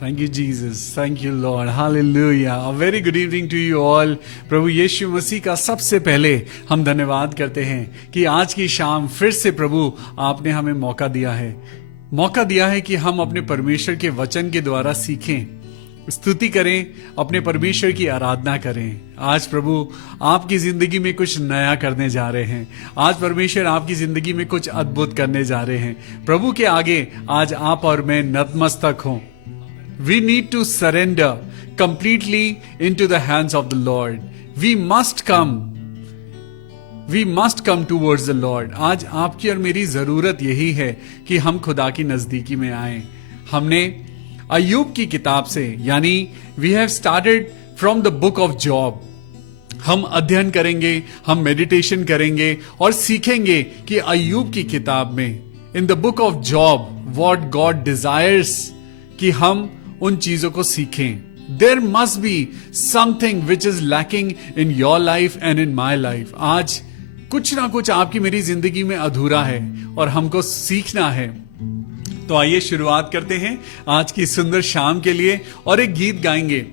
Thank you, Jesus. Thank you, Lord. Hallelujah. A very good evening to you all. प्रभु यीशु मसीह का सबसे पहले हम धन्यवाद करते हैं कि आज की शाम फिर से प्रभु आपने हमें मौका दिया है कि हम अपने परमेश्वर के वचन के द्वारा सीखें, स्तुति करें, अपने परमेश्वर की आराधना करें। आज प्रभु आपकी जिंदगी में कुछ नया करने जा रहे हैं। आज परमेश्वर आपकी जिंदगी में कुछ अद्भुत करने जा रहे हैं। प्रभु के आगे आज आप और मैं नतमस्तक हों। We need to surrender completely into the hands of the Lord. We must come towards the Lord. आज आपकी और मेरी जरूरत यही है कि हम खुदा की नजदीकी में आए। हमने अय्यूब की किताब से, यानी we have started from the book of Job. हम अध्ययन करेंगे, हम मेडिटेशन करेंगे और सीखेंगे कि अय्यूब की किताब में, in the book of Job, what God desires कि हम उन चीजों को सीखें। There must be something which is lacking in your life and in my life. आज कुछ ना कुछ आपकी मेरी जिंदगी में अधूरा है और हमको सीखना है। तो आइए शुरुआत करते हैं आज की सुंदर शाम के लिए और एक गीत गाएंगे।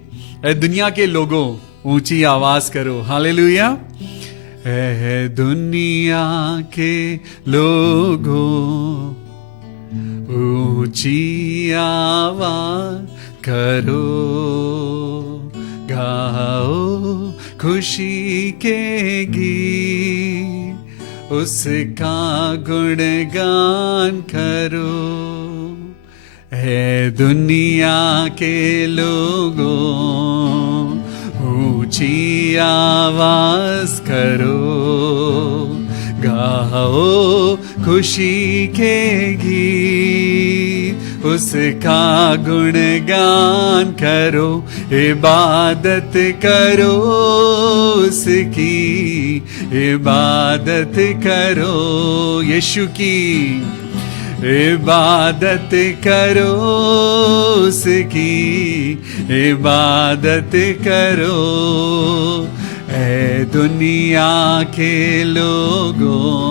ऐ दुनिया के लोगों ऊंची आवाज करो, हालेलुया। ऐ दुनिया के लोगों ऊंची आवाज करो, गाओ खुशी के गीत, उसका गुणगान करो। है दुनिया के लोगों ऊंची आवाज करो, गाओ खुशी के गीत, उसका गुणगान करो। इबादत करो उसकी, इबादत करो यीशु की, इबादत करो उसकी, इबादत करो। ऐ दुनिया के लोगों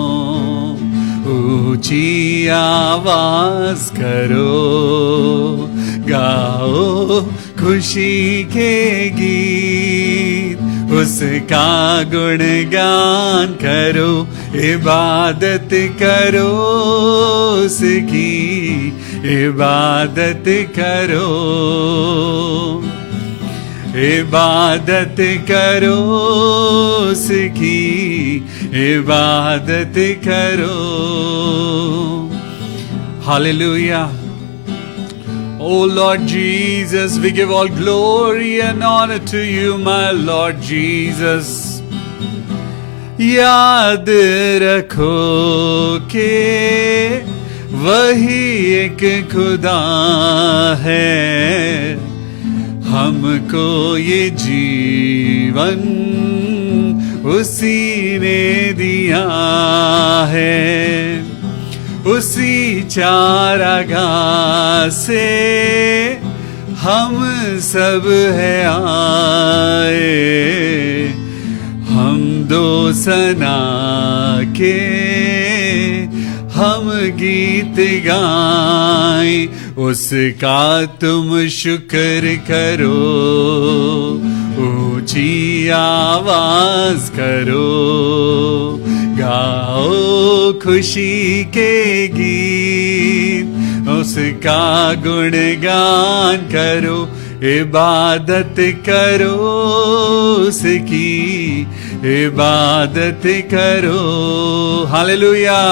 ऊंची आवाज करो, गाओ खुशी के गीत, उसका गुणगान करो। इबादत करो उसकी, इबादत करो, इबादत करो उसकी, इबादत करो। Hallelujah. Oh Lord Jesus, we give all glory and honor to you, my Lord Jesus. याद रखो कि वही एक खुदा है, हमको ये जीवन उसी ने दिया है। उसी चारागाह से हम सब है आए, हम दो सना के हम गीत गाएं, उसका तुम शुक्र करो, ऊंची आवाज करो, गाओ खुशी के गीत, उसका गुणगान करो। इबादत करो उसकी, इबादत करो, हालेलुया।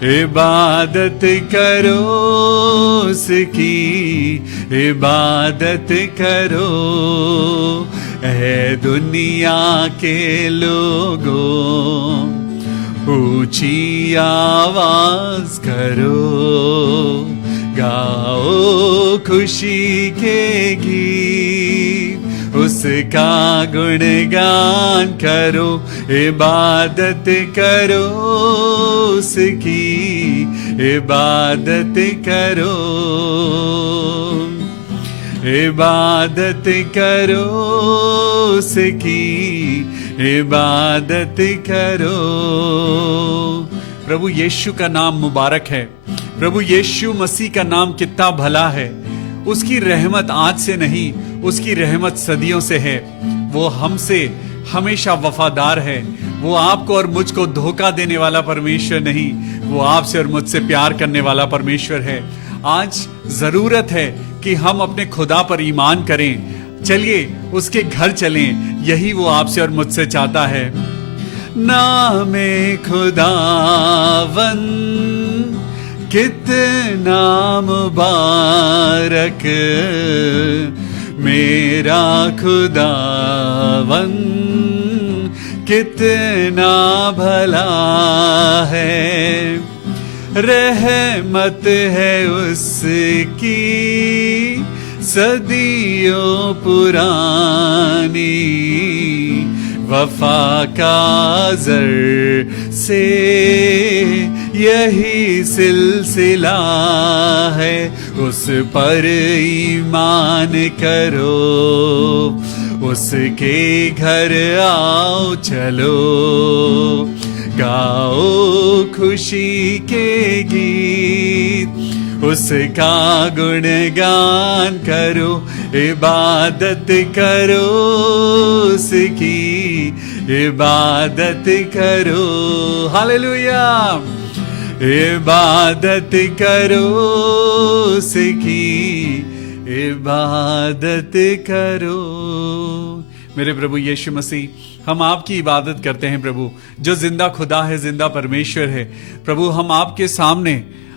इबादत करो उसकी, इबादत करो। ऐ दुनिया के लोगों ऊंची आवाज करो, गाओ खुशी के गीत, उसका गुणगान करो। इबादत करो उसकी, इबादत करो, इबादत करो उसकी, इबादत करो। प्रभु यीशु का नाम मुबारक है। प्रभु यीशु मसीह का नाम कितना भला है। उसकी रहमत आज से नहीं, उसकी रहमत सदियों से है। वो हमसे हमेशा वफादार है। वो आपको और मुझको धोखा देने वाला परमेश्वर नहीं, वो आपसे और मुझसे प्यार करने वाला परमेश्वर है। आज जरूरत है कि हम अपने खुदा पर ईमान करें। चलिए उसके घर चलें, यही वो आपसे और मुझसे चाहता है। नामे खुदावन कितना मुबारक, मेरा खुदावन कितना भला है। रहमत है उसकी सदियों पुरानी, वफा का ज़र से यही सिलसिला है। उस पर ईमान करो, उसके घर आओ चलो, गाओ खुशी के गीत, उसका गुणगान करो, इबादत करो उसकी, इबादत करो। हालेलुया। इबादत करो उसकी, इबादत करो। मेरे प्रभु यीशु मसीह, हम आपकी इबादत करते हैं प्रभु, जो जिंदा खुदा है, जिंदा परमेश्वर है। प्रभु हम आपके सामने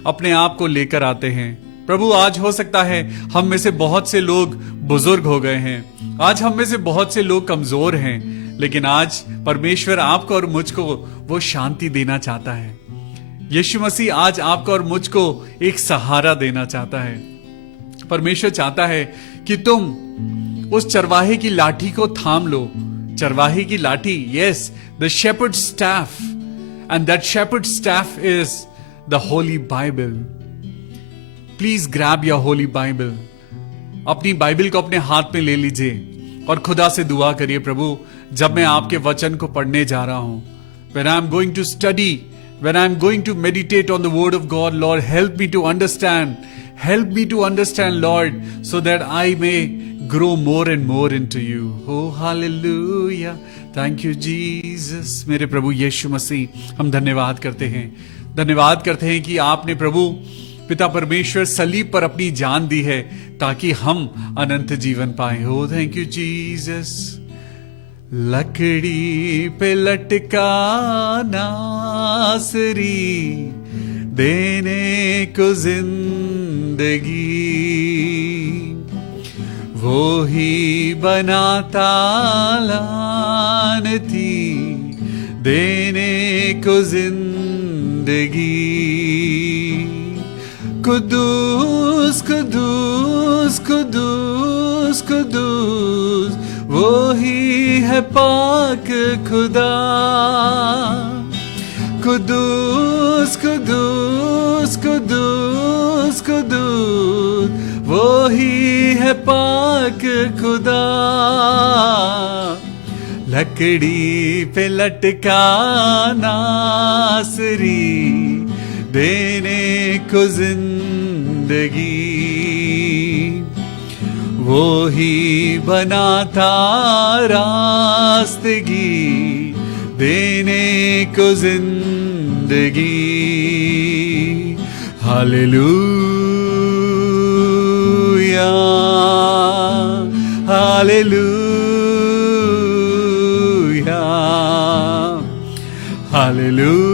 अपने आप को लेकर आते हैं प्रभु। आज हो सकता है हम में से बहुत से लोग बुजुर्ग हो गए हैं, आज हम में से बहुत से लोग कमजोर हैं, लेकिन आज परमेश्वर आपको और मुझको वो शांति देना चाहता है। यीशु मसीह आज आपको और मुझको एक सहारा देना चाहता है। परमेश्वर चाहता है कि तुम उस चरवाहे की लाठी को थाम लो। चरवाहे की लाठी, yes, the shepherd staff, and that shepherd staff is the holy Bible. Please grab your holy Bible. अपनी बाइबल को अपने हाथ में ले लीजिए और खुदा से दुआ करिए, प्रभु जब मैं आपके वचन को पढ़ने जा रहा हूं, when I am going to study, when I am going to meditate on the word of God, Lord, help me to understand, Lord, so that I may grow more and more into you. Oh, hallelujah. Thank you, Jesus. मेरे प्रभु यीशु मसीह, हम धन्यवाद करते हैं कि आपने प्रभु पिता परमेश्वर सलीब पर अपनी जान दी है ताकि हम अनंत जीवन पाए। हो थैंक यू जीसस। लकड़ी पे लटका नासरी, देने को जिंदगी, वो ही बनाता लानती, देने को जिंदगी। कुदूस कुदूस कुदूस कुदूस, वो ही है पाक खुदा। कुदूस कुदूस कुदूस कुदूस, वो ही है पाक खुदा। लकड़ी पे लटका नासरी, देने को जिंदगी, वो ही बनाता रास्तगी, देने को जिंदगी। Hallelujah hallelujah hallelujah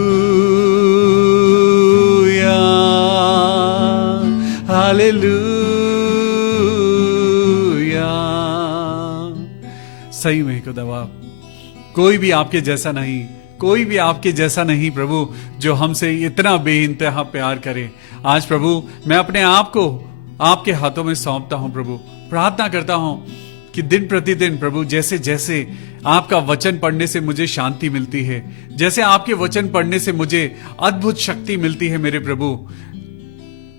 hallelujah. सही में खुदा, कोई भी आपके जैसा नहीं, कोई भी आपके जैसा नहीं प्रभु, जो हमसे इतना बेइंतहा प्यार करे। आज प्रभु मैं अपने आप को आपके हाथों में सौंपता हूं प्रभु। प्रार्थना करता हूं कि दिन प्रतिदिन प्रभु जैसे जैसे आपका वचन पढ़ने से मुझे शांति मिलती है, जैसे आपके वचन पढ़ने से मुझे अद्भुत शक्ति मिलती है मेरे प्रभु,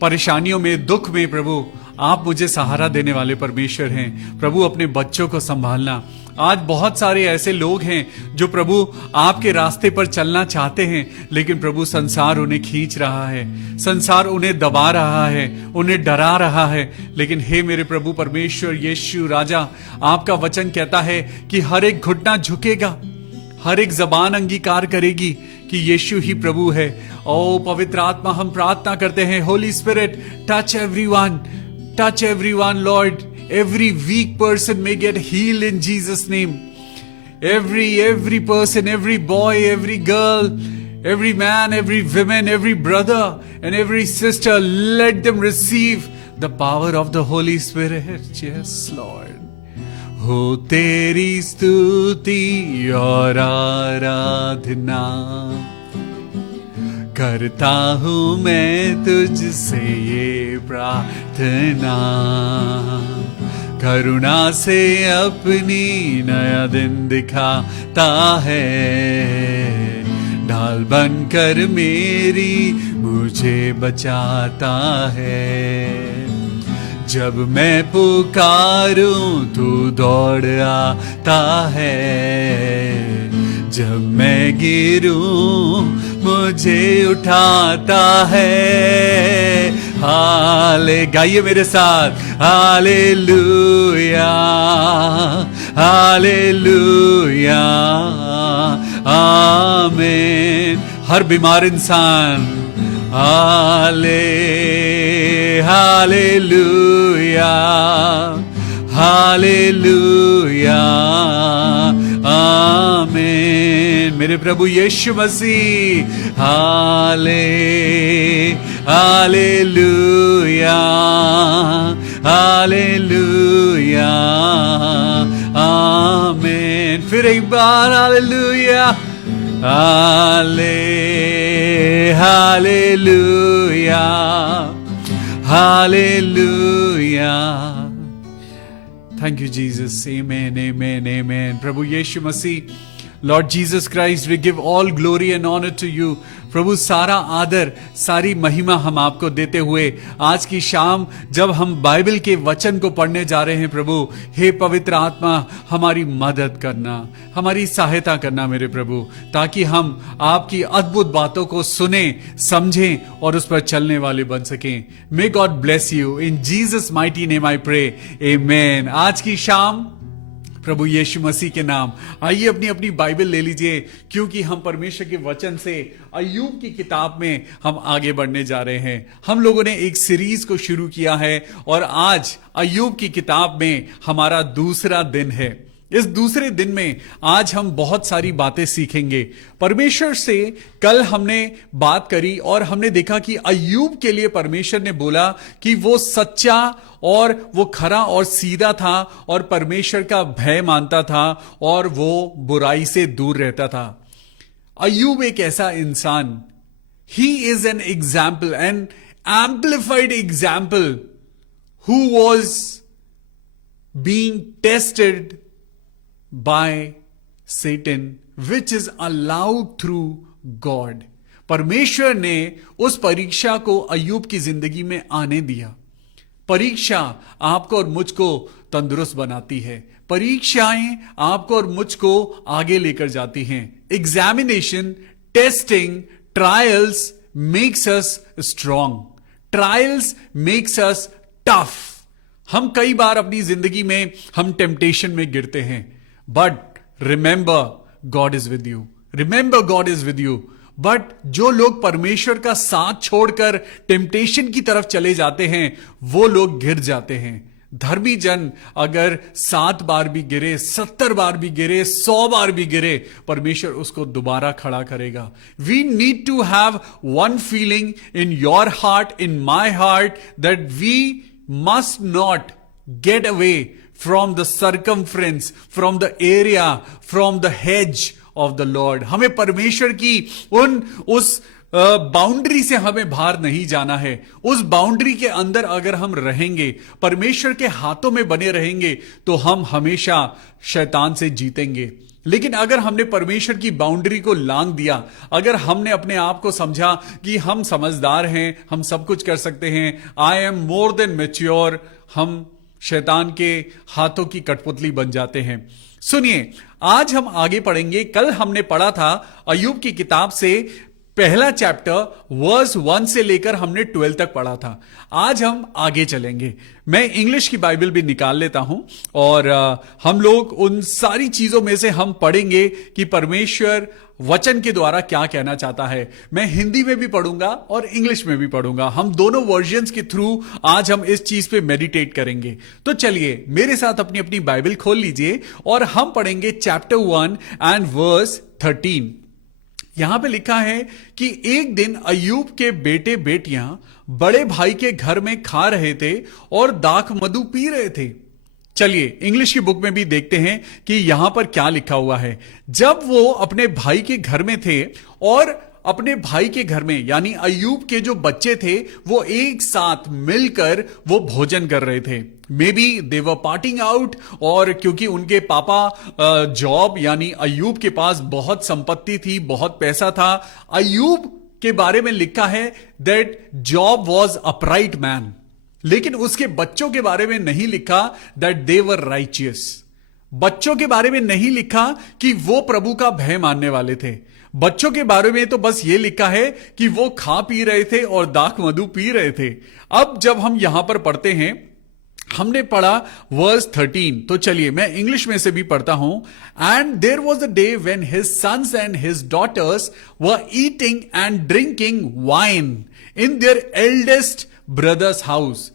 परेशानियों में, दुख में प्रभु आप मुझे सहारा देने वाले परमेश्वर हैं। प्रभु अपने बच्चों को संभालना। आज बहुत सारे ऐसे लोग हैं जो प्रभु आपके रास्ते पर चलना चाहते हैं, लेकिन प्रभु संसार उन्हें खींच रहा है, संसार उन्हें दबा रहा है, उन्हें डरा रहा है। लेकिन हे मेरे प्रभु परमेश्वर यीशु राजा, आपका वचन कहता है कि हर एक घुटना झुकेगा, हर एक जबान अंगीकार करेगी कि यीशु ही प्रभु है। ओ पवित्र आत्मा, हम प्रार्थना करते हैं, Holi spirit touch everyone Lord. Every weak person may get healed in Jesus' name. Every person, every boy, every girl, every man, every woman, every brother and every sister, let them receive the power of the Holy Spirit. Yes, Lord. हो तेरी स्तुति और आराधना करता हूँ मैं तुझसे ये प्रार्थना, करुणा से अपनी नया दिन दिखाता है, ढाल बनकर मेरी मुझे बचाता है। जब मैं पुकारूं तू दौड़ आता है, जब मैं गिरूं मुझे उठाता है। हाले गाइए मेरे साथ, हालेलुया हालेलुया आमीन। हर बीमार इंसान हालेलुया हालेलुया आमीन। मेरे प्रभु यीशु मसीह हालेलुया हालेलुया आमीन। फिर एक बार hallelujah hallelujah hallelujah. Thank you Jesus, amen amen amen. प्रभु यीशु मसीह, Lord Jesus Christ, we give all glory and honour to you. प्रभु सारा आदर, सारी महिमा हम आपको देते हुए आज की शाम जब हम बाइबल के वचन को पढ़ने जा रहे हैं, प्रभु हे पवित्र आत्मा हमारी मदद करना, हमारी सहायता करना मेरे प्रभु, ताकि हम आपकी अद्भुत बातों को सुने, समझें और उस पर चलने वाले बन सकें। May God bless you, in Jesus mighty name I pray, amen. आज की शाम प्रभु यीशु मसीह के नाम, आइए अपनी अपनी बाइबल ले लीजिए, क्योंकि हम परमेश्वर के वचन से अय्यूब की किताब में हम आगे बढ़ने जा रहे हैं। हम लोगों ने एक सीरीज को शुरू किया है और आज अय्यूब की किताब में हमारा दूसरा दिन है। इस दूसरे दिन में आज हम बहुत सारी बातें सीखेंगे। परमेश्वर से कल हमने बात करी और हमने देखा कि अय्यूब के लिए परमेश्वर ने बोला कि वो सच्चा और वो खरा और सीधा था और परमेश्वर का भय मानता था और वो बुराई से दूर रहता था। अय्यूब एक ऐसा इंसान, he is an example, an amplified example, who was being tested by Satan, which is allowed through God. परमेश्वर ने उस परीक्षा को अय्यूब की जिंदगी में आने दिया। परीक्षा आपको और मुझको तंदुरुस्त बनाती है, परीक्षाएं आपको और मुझको आगे लेकर जाती हैं। Examination, testing, trials makes us strong, trials makes us tough. हम कई बार अपनी जिंदगी में हम टेम्पटेशन में गिरते हैं, but remember God is with you, remember God is with you. But जो लोग परमेश्वर का साथ छोड़कर टेम्पटेशन की तरफ चले जाते हैं वो लोग गिर जाते हैं। धर्मी जन अगर 7 बार भी गिरे, 70 बार भी गिरे, 100 बार भी गिरे, परमेश्वर उसको दोबारा खड़ा करेगा। We need to have one feeling in your heart, in my heart, that we must not get away from the circumference, from the area, from the hedge of the Lord. हमें परमेश्वर की उस बाउंड्री से हमें बाहर नहीं जाना है। उस बाउंड्री के अंदर अगर हम रहेंगे, परमेश्वर के हाथों में बने रहेंगे, तो हम हमेशा शैतान से जीतेंगे। लेकिन अगर हमने परमेश्वर की बाउंड्री को लांघ दिया, अगर हमने अपने आप को समझा कि हम समझदार हैं, हम सब कुछ कर सकते हैं, I am more than mature, हम शैतान के हाथों की कठपुतली बन जाते हैं। सुनिए, आज हम आगे पढ़ेंगे। कल हमने पढ़ा था अय्यूब की किताब से पहला चैप्टर वर्स 1 से लेकर हमने 12 तक पढ़ा था। आज हम आगे चलेंगे। मैं इंग्लिश की बाइबल भी निकाल लेता हूं और हम लोग उन सारी चीजों में से हम पढ़ेंगे कि परमेश्वर वचन के द्वारा क्या कहना चाहता है। मैं हिंदी में भी पढ़ूंगा और इंग्लिश में भी पढ़ूंगा। हम दोनों वर्जन्स के थ्रू आज हम इस चीज पे मेडिटेट करेंगे। तो चलिए मेरे साथ अपनी अपनी बाइबल खोल लीजिए और हम पढ़ेंगे चैप्टर 1 एंड वर्स 13। यहां पे लिखा है कि एक दिन अय्यूब के बेटे बेटियां बड़े भाई के घर में खा रहे थे और दाख मधु पी रहे थे। चलिए इंग्लिश की बुक में भी देखते हैं कि यहां पर क्या लिखा हुआ है। जब वो अपने भाई के घर में थे और अपने भाई के घर में यानी अय्यूब के जो बच्चे थे वो एक साथ मिलकर वो भोजन कर रहे थे। Maybe they were partying out, और क्योंकि उनके पापा जॉब यानी अय्यूब के पास बहुत संपत्ति थी, बहुत पैसा था। अय्यूब के बारे में लिखा है that job was upright man, लेकिन उसके बच्चों के बारे में नहीं लिखा दैट दे वर राइचियस। बच्चों के बारे में नहीं लिखा कि वो प्रभु का भय मानने वाले थे। बच्चों के बारे में तो बस ये लिखा है कि वो खा पी रहे थे और दाख मधु पी रहे थे। अब जब हम यहां पर पढ़ते हैं, हमने पढ़ा वर्स 13, तो चलिए मैं इंग्लिश में से भी पढ़ता हूं। And there was a day when his sons and his daughters were eating and drinking wine in their eldest brother's house.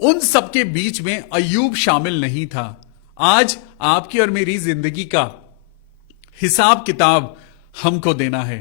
उन सबके बीच में अय्यूब शामिल नहीं था। आज आपकी और मेरी जिंदगी का हिसाब किताब हमको देना है।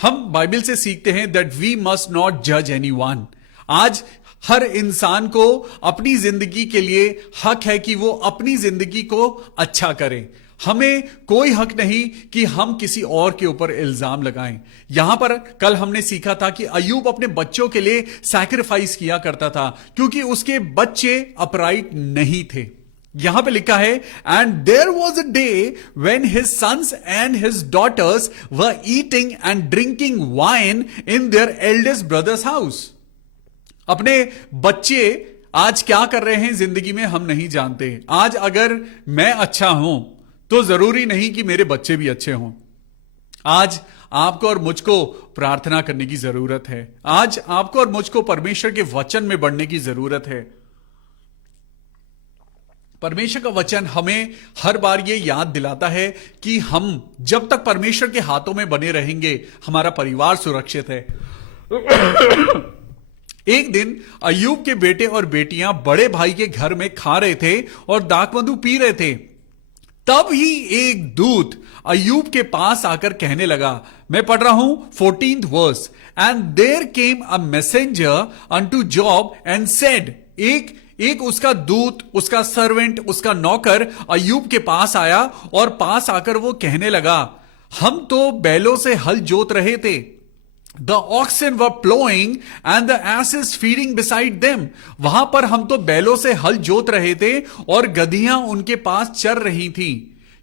हम बाइबल से सीखते हैं दैट वी मस्ट नॉट जज एनीवन। आज हर इंसान को अपनी जिंदगी के लिए हक है कि वो अपनी जिंदगी को अच्छा करे। हमें कोई हक नहीं कि हम किसी और के ऊपर इल्जाम लगाएं। यहां पर कल हमने सीखा था कि अय्यूब अपने बच्चों के लिए सैक्रिफाइस किया करता था क्योंकि उसके बच्चे अपराइट नहीं थे। यहां पे लिखा है and there was a day when his sons and his daughters were eating and drinking wine in their eldest brother's house. अपने बच्चे आज क्या कर रहे हैं जिंदगी में हम नहीं जानते। आज अगर मैं अच्छा हूं तो जरूरी नहीं कि मेरे बच्चे भी अच्छे हों। आज आपको और मुझको प्रार्थना करने की जरूरत है। आज आपको और मुझको परमेश्वर के वचन में बढ़ने की जरूरत है। परमेश्वर का वचन हमें हर बार ये याद दिलाता है कि हम जब तक परमेश्वर के हाथों में बने रहेंगे हमारा परिवार सुरक्षित है। एक दिन अय्यूब के बेटे और बेटियां बड़े भाई के घर में खा रहे थे और दाख मधु पी रहे थे। तब ही एक दूत अय्यूब के पास आकर कहने लगा, मैं पढ़ रहा हूं 14th verse, and there came a messenger unto Job and said, एक उसका दूत, उसका सर्वेंट, उसका नौकर अय्यूब के पास आया और पास आकर वो कहने लगा, हम तो बैलों से हल जोत रहे थे। The oxen were plowing and the asses feeding beside them. वहां पर हम तो बैलों से हल जोत रहे थे और गधियां उनके पास चर रही थी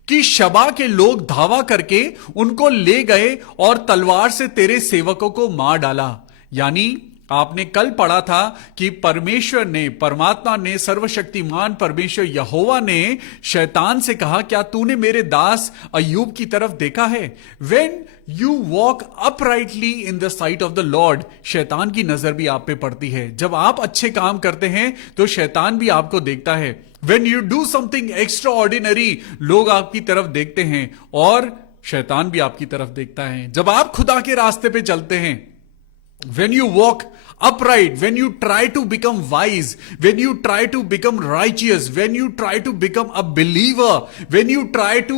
कि शबा के लोग धावा करके उनको ले गए और तलवार से तेरे सेवकों को मार डाला। यानी आपने कल पढ़ा था कि परमेश्वर ने, परमात्मा ने, सर्वशक्तिमान परमेश्वर यहोवा ने शैतान से कहा, क्या तूने मेरे दास अय्यूब की तरफ देखा है? When you walk uprightly in the sight of the Lord, शैतान की नजर भी आप पे पड़ती है। जब आप अच्छे काम करते हैं तो शैतान भी आपको देखता है। When you do something extraordinary, लोग आपकी तरफ देखते हैं और शैतान भी आपकी तरफ देखता है। जब आप खुदा के रास्ते पे चलते हैं, when you walk upright, when you try to become wise, when you try to become righteous, when you try to become a believer, when you try to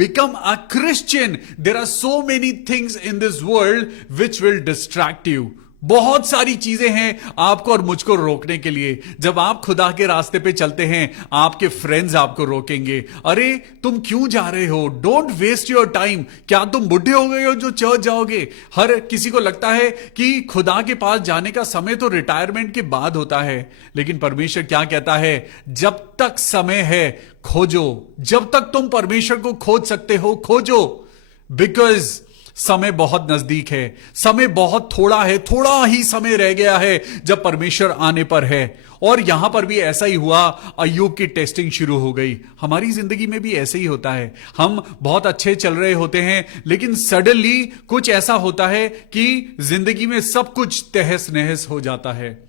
become a Christian, there are so many things in this world which will distract you. बहुत सारी चीजें हैं आपको और मुझको रोकने के लिए। जब आप खुदा के रास्ते पे चलते हैं, आपके फ्रेंड्स आपको रोकेंगे, अरे तुम क्यों जा रहे हो, डोंट वेस्ट योर टाइम, क्या तुम बुढ़े हो गए हो जो चर्च जाओगे। हर किसी को लगता है कि खुदा के पास जाने का समय तो रिटायरमेंट के बाद होता है, लेकिन परमेश्वर क्या कहता है, जब तक समय है खोजो, जब तक तुम परमेश्वर को खोज सकते हो खोजो, बिकॉज समय बहुत नजदीक है, समय बहुत थोड़ा है, थोड़ा ही समय रह गया है जब परमेश्वर आने पर है। और यहां पर भी ऐसा ही हुआ, अय्यूब की टेस्टिंग शुरू हो गई। हमारी जिंदगी में भी ऐसे ही होता है, हम बहुत अच्छे चल रहे होते हैं, लेकिन सडनली कुछ ऐसा होता है कि जिंदगी में सब कुछ तहस नहस हो जाता है।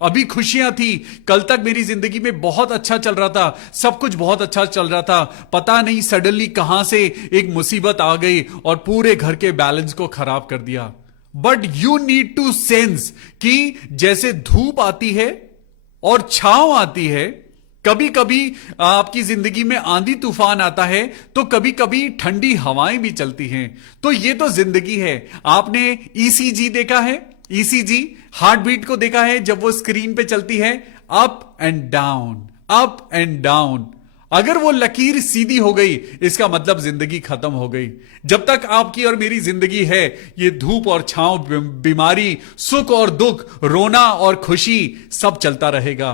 अभी खुशियां थी, कल तक मेरी जिंदगी में बहुत अच्छा चल रहा था, सब कुछ बहुत अच्छा चल रहा था, पता नहीं सडनली कहां से एक मुसीबत आ गई और पूरे घर के बैलेंस को खराब कर दिया। But you need to sense कि जैसे धूप आती है और छांव आती है, कभी कभी आपकी जिंदगी में आंधी तूफान आता है, तो कभी कभी ठंडी हवाएं भी चलती हैं। तो ये तो जिंदगी है। आपने ईसीजी देखा है, ईसीजी हार्ट बीट को देखा है, जब वो स्क्रीन पे चलती है, up and down, up and down. अगर वो लकीर सीधी हो गई, इसका मतलब जिंदगी खत्म हो गई। जब तक आपकी और मेरी जिंदगी है, ये धूप और छांव, बीमारी, सुख और दुख, रोना और खुशी, सब चलता रहेगा,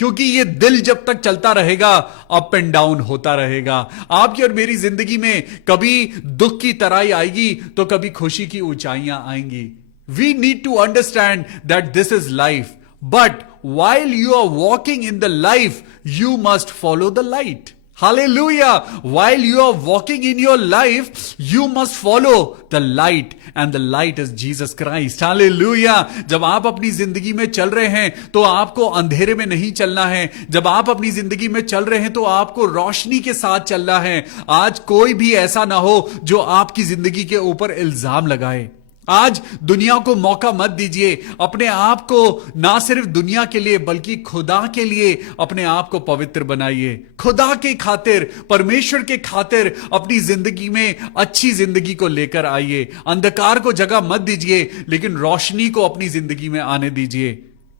क्योंकि ये दिल जब तक चलता रहेगा अप एंड डाउन होता रहेगा। आपकी और मेरी जिंदगी में कभी दुख की तराई आएगी तो कभी खुशी की ऊंचाइयां आएंगी। We need to understand that this is life. But while you are walking in the life, you must follow the light. Hallelujah! While you are walking in your life, you must follow the light. And the light is Jesus Christ. Hallelujah! जब आप अपनी जिंदगी में चल रहे हैं तो आपको अंधेरे में नहीं चलना है। जब आप अपनी जिंदगी में चल रहे हैं तो आपको रोशनी के साथ चलना है। आज कोई भी ऐसा ना हो जो आपकी जिंदगी के ऊपर इल्जाम लगाए। आज दुनिया को मौका मत दीजिए। अपने आप को ना सिर्फ दुनिया के लिए बल्कि खुदा के लिए अपने आप को पवित्र बनाइए। खुदा के खातिर, परमेश्वर के खातिर अपनी जिंदगी में अच्छी जिंदगी को लेकर आइए। अंधकार को जगह मत दीजिए, लेकिन रोशनी को अपनी जिंदगी में आने दीजिए।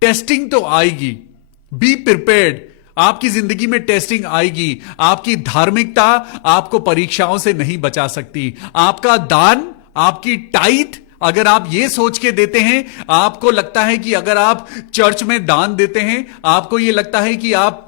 टेस्टिंग तो आएगी, बी प्रिपेयर्ड। आपकी जिंदगी में टेस्टिंग आएगी। आपकी धार्मिकता आपको परीक्षाओं से नहीं बचा सकती। आपका दान, आपकी टाइथ, अगर आप ये सोच के देते हैं, आपको लगता है कि अगर आप चर्च में दान देते हैं, आपको ये लगता है कि आप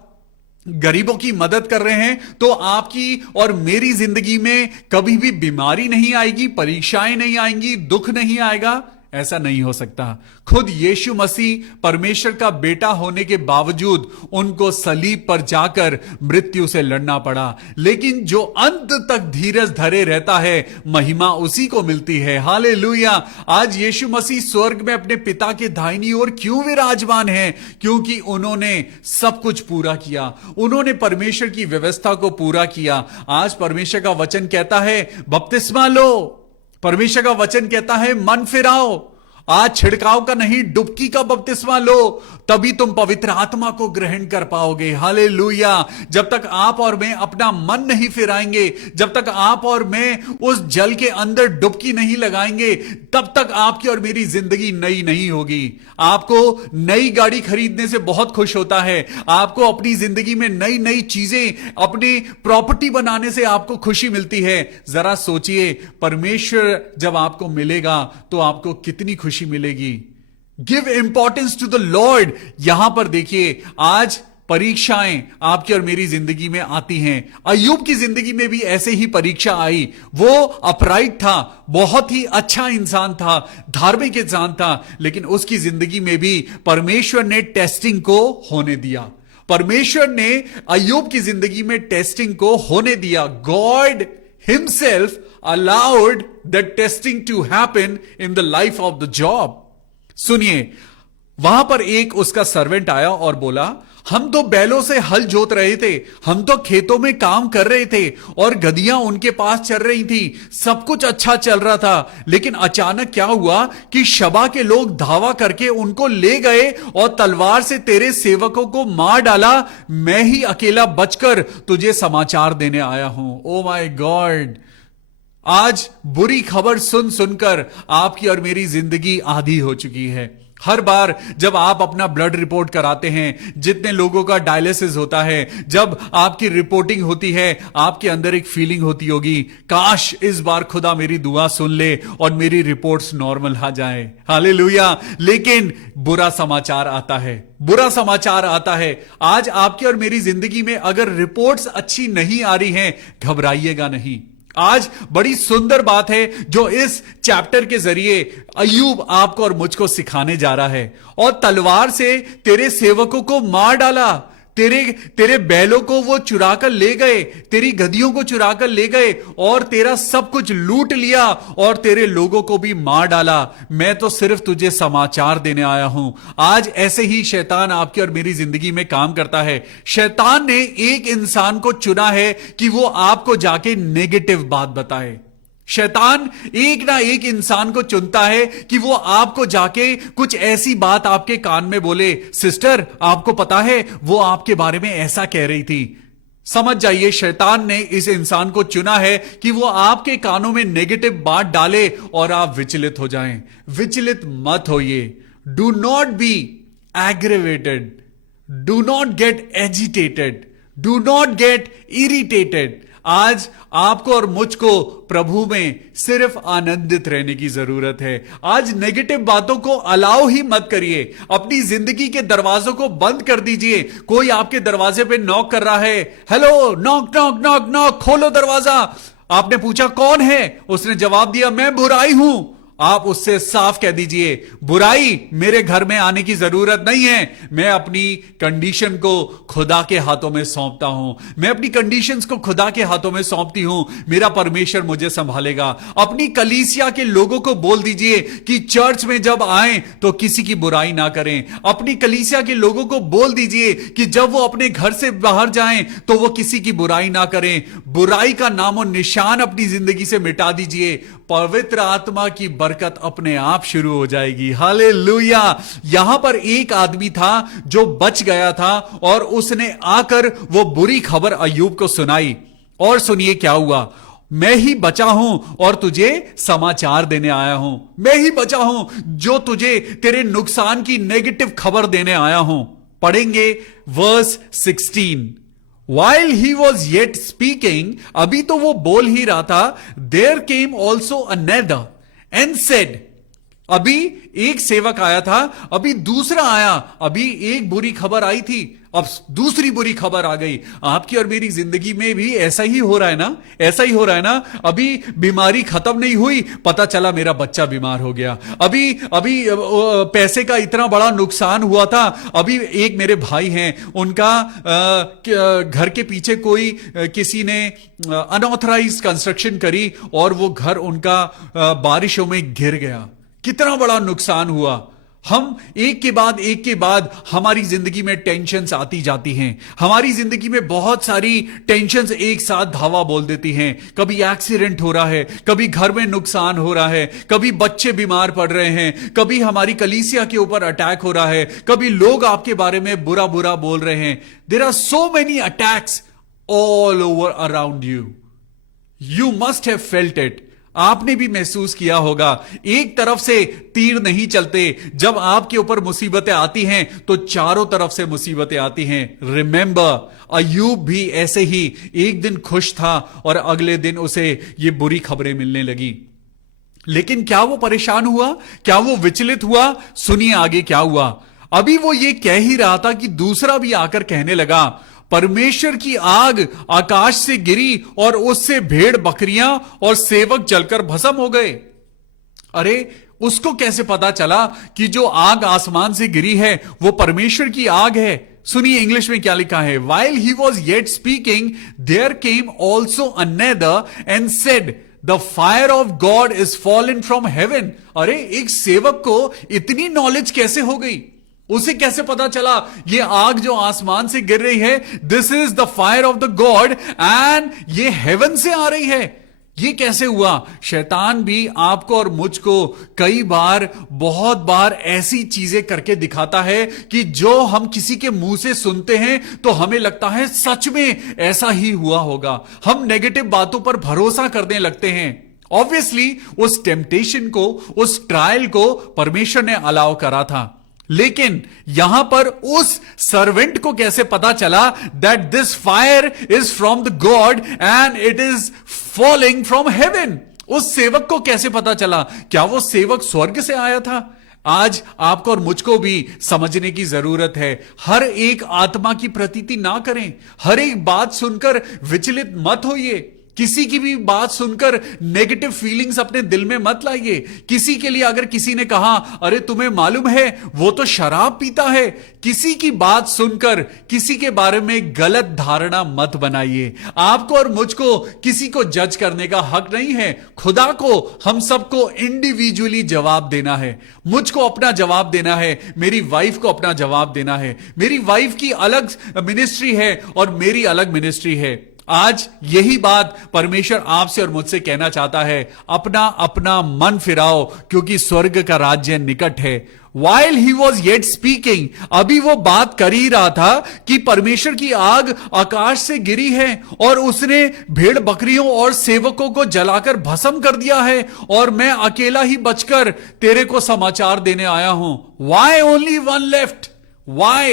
गरीबों की मदद कर रहे हैं, तो आपकी और मेरी जिंदगी में कभी भी बीमारी नहीं आएगी, परीक्षाएं नहीं आएंगी, दुख नहीं आएगा। ऐसा नहीं हो सकता। खुद यीशु मसीह परमेश्वर का बेटा होने के बावजूद उनको सलीब पर जाकर मृत्यु से लड़ना पड़ा, लेकिन जो अंत तक धीरज धरे रहता है, महिमा उसी को मिलती है। हालेलुया! आज यीशु मसीह स्वर्ग में अपने पिता के दाहिनी ओर क्यों विराजमान है? क्योंकि उन्होंने सब कुछ पूरा किया, उन्होंने परमेश्वर की व्यवस्था को पूरा किया। आज परमेश्वर का वचन कहता है बपतिस्मा लो, परमेश्वर का वचन कहता है मन फिराओ। आज छिड़काव का नहीं, डुबकी का बपतिस्मा लो, तभी तुम पवित्र आत्मा को ग्रहण कर पाओगे। हालेलुया! जब तक आप और मैं अपना मन नहीं फिराएंगे, जब तक आप और मैं उस जल के अंदर डुबकी नहीं लगाएंगे, तब तक आपकी और मेरी जिंदगी नई नहीं होगी। आपको नई गाड़ी खरीदने से बहुत खुश होता है, आपको अपनी जिंदगी में नई नई चीजें, अपनी प्रॉपर्टी बनाने से आपको खुशी मिलती है। जरा सोचिए, परमेश्वर जब आपको मिलेगा तो आपको कितनी खुशी मिलेगी। Give importance to the Lord. यहां पर देखिए, आज परीक्षाएं आपकी और मेरी जिंदगी में आती हैं। अय्यूब की जिंदगी में भी ऐसे ही परीक्षा आई। वो अपराइट था, बहुत ही अच्छा इंसान था, धार्मिक इंसान था, लेकिन उसकी जिंदगी में भी परमेश्वर ने टेस्टिंग को होने दिया। परमेश्वर ने अय्यूब की जिंदगी में टेस्टिंग को होने दिया। God himself allowed the testing to happen in the life of the job. सुनिए, वहां पर एक उसका सर्वेंट आया और बोला, हम तो बैलों से हल जोत रहे थे, हम तो खेतों में काम कर रहे थे और गधियां उनके पास चल रही थी, सब कुछ अच्छा चल रहा था, लेकिन अचानक क्या हुआ कि शबा के लोग धावा करके उनको ले गए और तलवार से तेरे सेवकों को मार डाला। मैं ही अकेला बचकर तुझे समाचार देने आया हूं। Oh my God! आज बुरी खबर सुन सुनकर आपकी और मेरी जिंदगी आधी हो चुकी है। हर बार जब आप अपना ब्लड रिपोर्ट कराते हैं, जितने लोगों का डायलिसिस होता है, जब आपकी रिपोर्टिंग होती है, आपके अंदर एक फीलिंग होती होगी, काश इस बार खुदा मेरी दुआ सुन ले और मेरी रिपोर्ट्स नॉर्मल आ जाए। हालेलुया। लेकिन बुरा समाचार आता है, बुरा समाचार आता है। आज आपकी और मेरी जिंदगी में अगर रिपोर्ट्स अच्छी नहीं आ रही हैं, घबराइएगा नहीं। आज बड़ी सुंदर बात है जो इस चैप्टर के जरिए अय्यूब आपको और मुझको सिखाने जा रहा है। और तलवार से तेरे सेवकों को मार डाला, तेरे बैलों को वो चुरा कर ले गए, तेरी गधियों को चुरा कर ले गए और तेरा सब कुछ लूट लिया और तेरे लोगों को भी मार डाला। मैं तो सिर्फ तुझे समाचार देने आया हूं। आज ऐसे ही शैतान आपकी और मेरी जिंदगी में काम करता है। शैतान ने एक इंसान को चुना है कि वो आपको जाके नेगेटिव बात बताए। शैतान एक ना एक इंसान को चुनता है कि वो आपको जाके कुछ ऐसी बात आपके कान में बोले, सिस्टर आपको पता है वो आपके बारे में ऐसा कह रही थी। समझ जाइए, शैतान ने इस इंसान को चुना है कि वो आपके कानों में नेगेटिव बात डाले और आप विचलित हो जाएं। विचलित मत होइए। Do not be aggravated, do not gate agitated, do not get irritated. आज आपको और मुझको प्रभु में सिर्फ आनंदित रहने की जरूरत है। आज नेगेटिव बातों को अलाउ ही मत करिए। अपनी जिंदगी के दरवाजों को बंद कर दीजिए। कोई आपके दरवाजे पे नॉक कर रहा है, hello, knock knock knock knock, खोलो दरवाजा। आपने पूछा कौन है, उसने जवाब दिया मैं बुराई हूं। आप उससे साफ कह दीजिए, बुराई मेरे घर में आने की जरूरत नहीं है। मैं अपनी कंडीशन को खुदा के हाथों में सौंपता हूं। मैं अपनी कंडीशंस को खुदा के हाथों में सौंपती हूं। मेरा परमेश्वर मुझे संभालेगा। अपनी कलीसिया के लोगों को बोल दीजिए कि चर्च में जब आए तो किसी की बुराई ना करें। अपनी कलीसिया के लोगों को बोल दीजिए कि जब वो अपने घर से बाहर जाएं तो वो किसी की बुराई ना करें। बुराई का नामो निशान अपनी जिंदगी से मिटा दीजिए। पवित्र आत्मा की बरकत अपने आप शुरू हो जाएगी। हालेलुया। यहां पर एक आदमी था जो बच गया था और उसने आकर वो बुरी खबर अय्यूब को सुनाई। और सुनिए क्या हुआ। मैं ही बचा हूं और तुझे समाचार देने आया हूं। मैं ही बचा हूं जो तुझे तेरे नुकसान की नेगेटिव खबर देने आया हूं। पढ़ेंगे verse 16। While he was yet speaking, अभी तो वो बोल ही रहा था, there came also another and said, अभी एक सेवक आया था, अभी दूसरा आया, अभी एक बुरी खबर आई थी, अब दूसरी बुरी खबर आ गई। आपकी और मेरी जिंदगी में भी ऐसा ही हो रहा है ना, ऐसा ही हो रहा है ना। अभी बीमारी खत्म नहीं हुई, पता चला मेरा बच्चा बीमार हो गया। अभी पैसे का इतना बड़ा नुकसान हुआ था। अभी एक मेरे भाई हैं, उनका घर के पीछे कोई किसी ने अनऑथराइज्ड कंस्ट्रक्शन करी और वो घर उनका बारिशों में गिर गया। कितना बड़ा नुकसान हुआ। हम एक के बाद हमारी जिंदगी में टेंशन्स आती जाती हैं। हमारी जिंदगी में बहुत सारी टेंशन्स एक साथ धावा बोल देती हैं। कभी एक्सीडेंट हो रहा है, कभी घर में नुकसान हो रहा है, कभी बच्चे बीमार पड़ रहे हैं, कभी हमारी कलीसिया के ऊपर अटैक हो रहा है, कभी लोग आपके बारे में बुरा बुरा बोल रहे हैं। There are so many attacks all over around you. You must have felt it. आपने भी महसूस किया होगा। एक तरफ से तीर नहीं चलते। जब आपके ऊपर मुसीबतें आती हैं तो चारों तरफ से मुसीबतें आती हैं। रिमेंबर, अय्यूब भी ऐसे ही एक दिन खुश था और अगले दिन उसे ये बुरी खबरें मिलने लगी। लेकिन क्या वो परेशान हुआ? क्या वो विचलित हुआ? सुनिए आगे क्या हुआ। अभी वो ये कह ही रहा था कि दूसरा भी आकर कहने लगा, परमेश्वर की आग आकाश से गिरी और उससे भेड़ बकरियां और सेवक जलकर भस्म हो गए। अरे, उसको कैसे पता चला कि जो आग आसमान से गिरी है वो परमेश्वर की आग है? सुनिए इंग्लिश में क्या लिखा है। While he was yet speaking, there came also another and said, The fire of God is fallen from heaven. अरे, एक सेवक को इतनी नॉलेज कैसे हो गई? उसे कैसे पता चला ये आग जो आसमान से गिर रही है, this is the fire of the God and ये हेवन से आ रही है? ये कैसे हुआ? शैतान भी आपको और मुझको कई बार, बहुत बार ऐसी चीजें करके दिखाता है कि जो हम किसी के मुंह से सुनते हैं तो हमें लगता है सच में ऐसा ही हुआ होगा। हम नेगेटिव बातों पर भरोसा करने लगते हैं ऑब्वियसली उस टेम्पटेशन को, उस ट्रायल को परमेश्वर ने अलाउ करा था। लेकिन यहां पर उस सर्वेंट को कैसे पता चला that this fire is from the God and it is falling from heaven? उस सेवक को कैसे पता चला? क्या वो सेवक स्वर्ग से आया था? आज आपको और मुझको भी समझने की जरूरत है। हर एक आत्मा की प्रतीति ना करें, हर एक बात सुनकर विचलित मत होइए, किसी की भी बात सुनकर नेगेटिव फीलिंग्स अपने दिल में मत लाइए। किसी के लिए अगर किसी ने कहा अरे तुम्हें मालूम है वो तो शराब पीता है, किसी की बात सुनकर किसी के बारे में गलत धारणा मत बनाइए। आपको और मुझको किसी को जज करने का हक नहीं है। खुदा को हम सबको इंडिविजुअली जवाब देना है। मुझको अपना जवाब देना है, मेरी वाइफ को अपना जवाब देना है। मेरी वाइफ की अलग मिनिस्ट्री है और मेरी अलग मिनिस्ट्री है। आज यही बात परमेश्वर आपसे और मुझसे कहना चाहता है, अपना अपना मन फिराओ क्योंकि स्वर्ग का राज्य निकट है। While he was yet speaking, अभी वो बात कर ही रहा था कि परमेश्वर की आग आकाश से गिरी है और उसने भेड़ बकरियों और सेवकों को जलाकर भस्म कर दिया है और मैं अकेला ही बचकर तेरे को समाचार देने आया हूं। Why only one left? Why?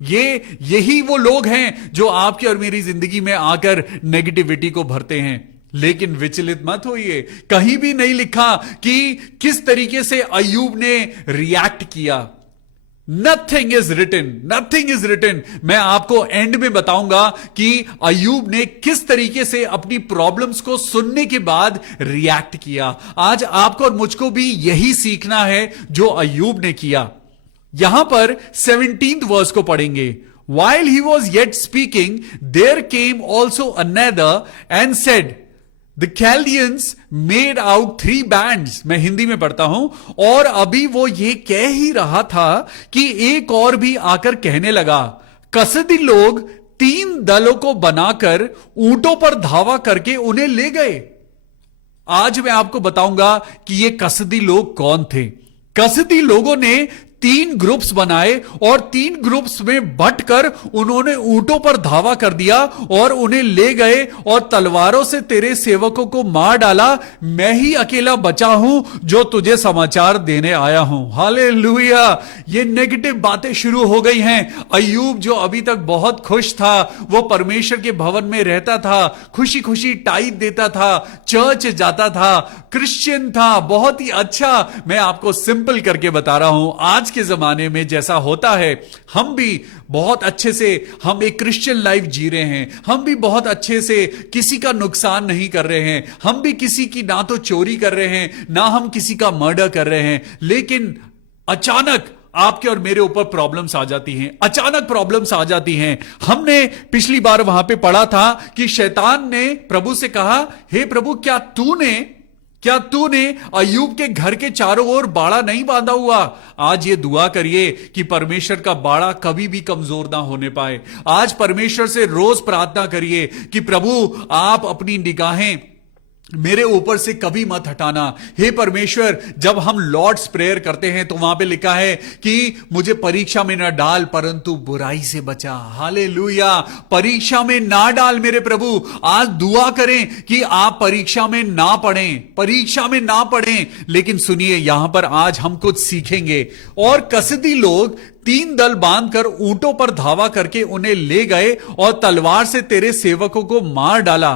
यही वो लोग हैं जो आपकी और मेरी जिंदगी में आकर नेगेटिविटी को भरते हैं। लेकिन विचलित मत होइए, कहीं भी नहीं लिखा कि किस तरीके से अय्यूब ने रिएक्ट किया। Nothing is written, nothing is written. मैं आपको एंड में बताऊंगा कि अय्यूब ने किस तरीके से अपनी प्रॉब्लम्स को सुनने के बाद रिएक्ट किया। आज आपको और मुझको भी यही सीखना है जो अय्यूब ने किया। यहां पर 17th वर्स को पढ़ेंगे। While he was yet speaking, there came also another and said, The Chaldeans made out 3 bands. मैं हिंदी में पढ़ता हूं। और अभी वो ये कह ही रहा था कि एक और भी आकर कहने लगा, कसदी लोग 3 दलों को बनाकर ऊंटों पर धावा करके उन्हें ले गए। आज मैं आपको बताऊंगा कि ये कसदी लोग कौन थे। कसदी लोगों ने 3 ग्रुप्स बनाए और 3 ग्रुप्स में बंटकर उन्होंने ऊंटों पर धावा कर दिया और उन्हें ले गए और तलवारों से तेरे सेवकों को मार डाला। मैं ही अकेला बचा हूं जो तुझे समाचार देने आया हूं। हालेलुया। ये नेगेटिव बातें शुरू हो गई हैं। अय्यूब जो अभी तक बहुत खुश था, वो परमेश्वर के भवन में रहता था, खुशी खुशी टाइट देता था, चर्च जाता था, क्रिश्चियन था, बहुत ही अच्छा। मैं आपको सिंपल करके बता रहा हूं, आज के जमाने में जैसा होता है, हम भी बहुत अच्छे से हम एक क्रिश्चियन लाइफ जी रहे हैं। हम भी बहुत अच्छे से किसी का नुकसान नहीं कर रहे हैं। हम भी किसी की ना तो चोरी कर रहे हैं, ना हम किसी का मर्डर कर रहे हैं। लेकिन अचानक आपके और मेरे ऊपर प्रॉब्लम्स आ जाती हैं, अचानक प्रॉब्लम्स आ जाती हैं। हमने पिछली बार वहां पे पढ़ा था कि शैतान ने प्रभु से कहा, हे प्रभु, क्या तूने अय्यूब के घर के चारों ओर बाड़ा नहीं बांधा हुआ? आज ये दुआ करिए कि परमेश्वर का बाड़ा कभी भी कमजोर ना होने पाए। आज परमेश्वर से रोज प्रार्थना करिए कि प्रभु आप अपनी निगाहें मेरे ऊपर से कभी मत हटाना। हे परमेश्वर, जब हम लॉर्ड्स प्रेयर करते हैं तो वहां पे लिखा है कि मुझे परीक्षा में ना डाल परंतु बुराई से बचा। हालेलुया। परीक्षा में ना डाल मेरे प्रभु। आज दुआ करें कि आप परीक्षा में ना पढ़ें, लेकिन सुनिए, यहां पर आज हम कुछ सीखेंगे। और कसदी लोग 3 दल बांधकर ऊंटों पर धावा करके उन्हें ले गए और तलवार से तेरे सेवकों को मार डाला।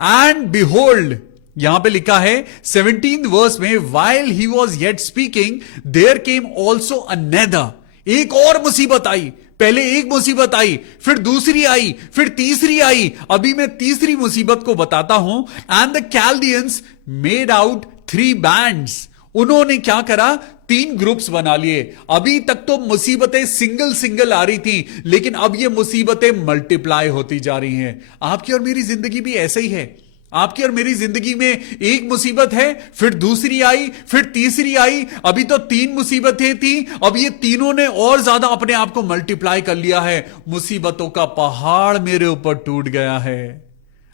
एंड बिहोल्ड, यहां पे लिखा है 17th वर्स में, while he was yet speaking, there came also another. एक और मुसीबत आई। पहले एक मुसीबत आई, फिर दूसरी आई, फिर तीसरी आई। अभी मैं तीसरी मुसीबत को बताता हूं। And the Chaldeans made out 3 bands. उन्होंने क्या करा? 3 ग्रुप्स बना लिए। अभी तक तो मुसीबतें सिंगल आ रही थी, लेकिन अब ये मुसीबतें मल्टीप्लाई होती जा रही हैं। आपकी और मेरी जिंदगी भी ऐसे ही है। आपकी और मेरी जिंदगी में एक मुसीबत है, फिर दूसरी आई, फिर तीसरी आई। अभी तो 3 मुसीबतें थी, अब ये तीनों ने और ज्यादा अपने आप को मल्टीप्लाई कर लिया है। मुसीबतों का पहाड़ मेरे ऊपर टूट गया है।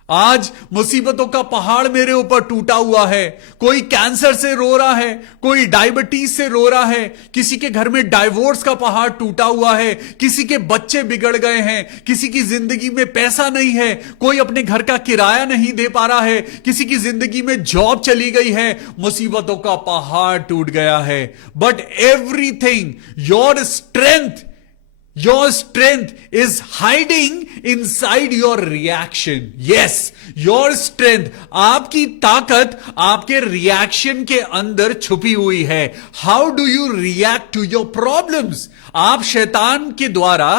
आज मुसीबतों का पहाड़ मेरे ऊपर टूटा हुआ है। कोई कैंसर से रो रहा है, कोई डायबिटीज से रो रहा है, किसी के घर में डाइवोर्स का पहाड़ टूटा हुआ है, किसी के बच्चे बिगड़ गए हैं, किसी की जिंदगी में पैसा नहीं है, कोई अपने घर का किराया नहीं दे पा रहा है, किसी की जिंदगी में जॉब चली गई है, मुसीबतों का पहाड़ टूट गया है। But everything, your strength is hiding inside your reaction. Yes, your strength, आपकी ताकत आपके रिएक्शन के अंदर छुपी हुई है. How do you react to your problems? आप शैतान के द्वारा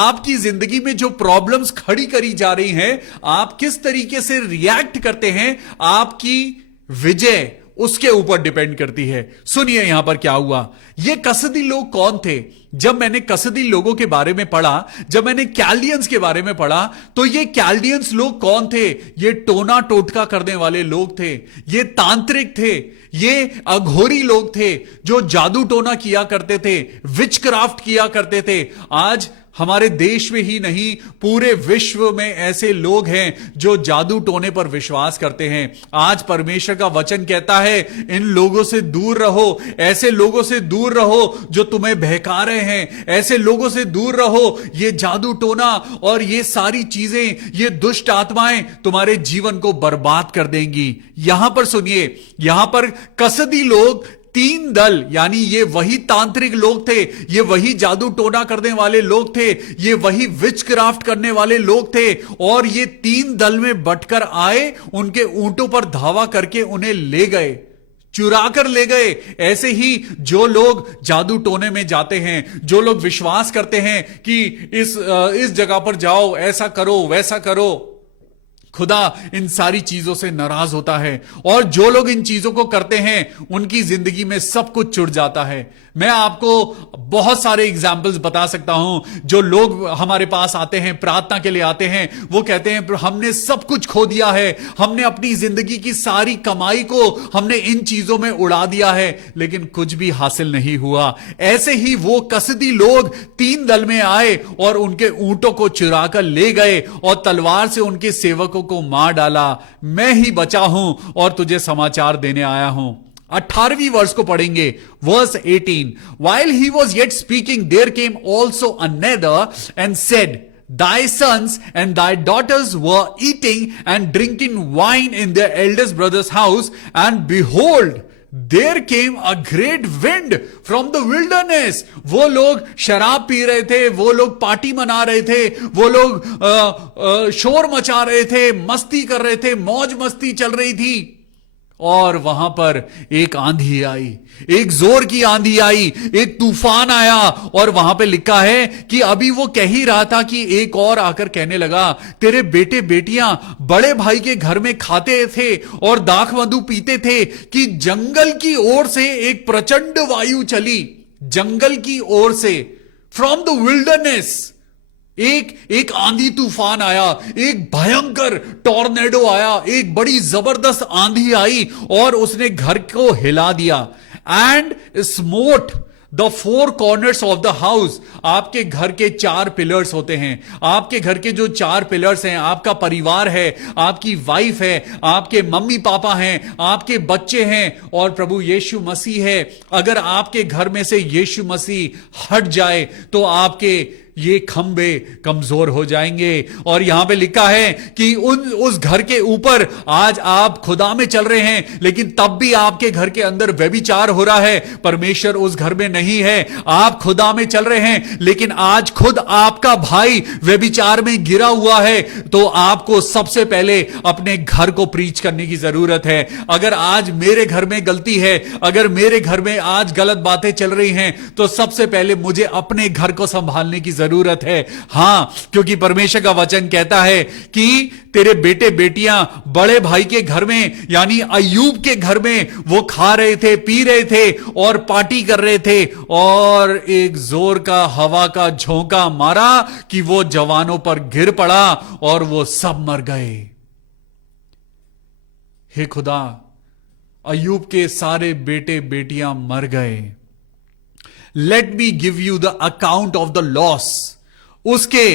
आपकी जिंदगी में जो प्रॉब्लम्स खड़ी करी जा रही हैं, आप किस तरीके से रिएक्ट करते हैं, आपकी विजय उसके ऊपर डिपेंड करती है. सुनिए यहां पर क्या हुआ. ये कसदी लोग कौन थे? जब मैंने कसदी लोगों के बारे में पढ़ा, जब मैंने कैल्डियंस के बारे में पढ़ा, तो ये कैल्डियंस लोग कौन थे? ये टोना टोटका करने वाले लोग थे, ये तांत्रिक थे, ये अघोरी लोग थे जो जादू टोना किया करते थे, विचक्राफ्ट किया करते थे. आज हमारे देश में ही नहीं, पूरे विश्व में ऐसे लोग हैं जो जादू टोने पर विश्वास करते हैं. आज परमेश्वर का वचन कहता है, इन लोगों से दूर रहो, ऐसे लोगों से दूर रहो जो तुम्हें बहका रहे हैं, ऐसे लोगों से दूर रहो. ये जादू टोना और ये सारी चीजें, ये दुष्ट आत्माएं तुम्हारे जीवन को बर्बाद कर देंगी. यहां पर सुनिए, यहां पर कसदी लोग तीन दल, यानी ये वही तांत्रिक लोग थे, ये वही जादू टोना करने वाले लोग थे, ये वही विचक्राफ्ट करने वाले लोग थे, और ये तीन दल में बंटकर आए, उनके ऊंटों पर धावा करके उन्हें ले गए, चुरा कर ले गए. ऐसे ही जो लोग जादू टोने में जाते हैं, जो लोग विश्वास करते हैं कि इस जगह पर जाओ, ऐसा करो, वैसा करो, खुदा इन सारी चीजों से नाराज होता है. और जो लोग इन चीजों को करते हैं, उनकी जिंदगी में सब कुछ छुट जाता है. मैं आपको बहुत सारे एग्जाम्पल्स बता सकता हूं. जो लोग हमारे पास आते हैं, प्रार्थना के लिए आते हैं, वो कहते हैं हमने सब कुछ खो दिया है, हमने अपनी जिंदगी की सारी कमाई को हमने इन चीजों में उड़ा दिया है, लेकिन कुछ भी हासिल नहीं हुआ. ऐसे ही वो कसदी लोग तीन दल में आए और उनके ऊंटों को चुरा कर ले गए और तलवार से उनके सेवकों को मार डाला. मैं ही बचा हूं और तुझे समाचार देने आया हूं. 18वीं वर्ष को पढ़ेंगे, verse 18. While he was yet speaking, there came also another and said, Thy sons and thy daughters were eating and drinking wine in their eldest brother's house, and behold, there came a great wind from the wilderness. वो लोग शराब P रहे थे, वो लोग party मना रहे थे, वो लोग शोर मचा रहे थे, मस्ती कर रहे थे, मौज मस्ती चल रही थी. और वहां पर एक आंधी आई, एक जोर की आंधी आई, एक तूफान आया. और वहां पे लिखा है कि अभी वो कह ही रहा था कि एक और आकर कहने लगा, तेरे बेटे बेटियां बड़े भाई के घर में खाते थे और दाख मधु पीते थे कि जंगल की ओर से एक प्रचंड वायु चली. जंगल की ओर से, फ्रॉम द विल्डरनेस, एक आंधी तूफान आया, एक भयंकर टॉर्नेडो आया, एक बड़ी जबरदस्त आंधी आई और उसने घर को हिला दिया. And smote the four corners of the house. आपके घर के चार पिलर्स होते हैं. आपके घर के जो चार पिलर्स हैं, आपका परिवार है, आपकी वाइफ है, आपके मम्मी पापा हैं, आपके बच्चे हैं और प्रभु यीशु मसीह है. अगर आपके घर में से यीशु मसीह हट जाए तो आपके ये खंबे कमजोर हो जाएंगे. और यहां पे लिखा है कि उस घर के ऊपर आज आप खुदा में चल रहे हैं, लेकिन तब भी आपके घर के अंदर व्यभिचार हो रहा है. परमेश्वर उस घर में नहीं है. आप खुदा में चल रहे हैं, लेकिन आज खुद आपका भाई व्यभिचार में गिरा हुआ है. तो आपको सबसे पहले अपने घर को प्रीच करने की जरूरत है. अगर आज मेरे घर में गलती है, अगर मेरे घर में आज गलत बातें चल रही हैं, तो सबसे पहले मुझे अपने घर को संभालने की जरूरत है. हां, क्योंकि परमेश्वर का वचन कहता है कि तेरे बेटे बेटियां बड़े भाई के घर में, यानी अय्यूब के घर में वो खा रहे थे, पी रहे थे और पार्टी कर रहे थे, और एक जोर का हवा का झोंका मारा कि वो जवानों पर गिर पड़ा और वो सब मर गए. हे खुदा, अय्यूब के सारे बेटे बेटियां मर गए. Let me give you the account of the loss. उसके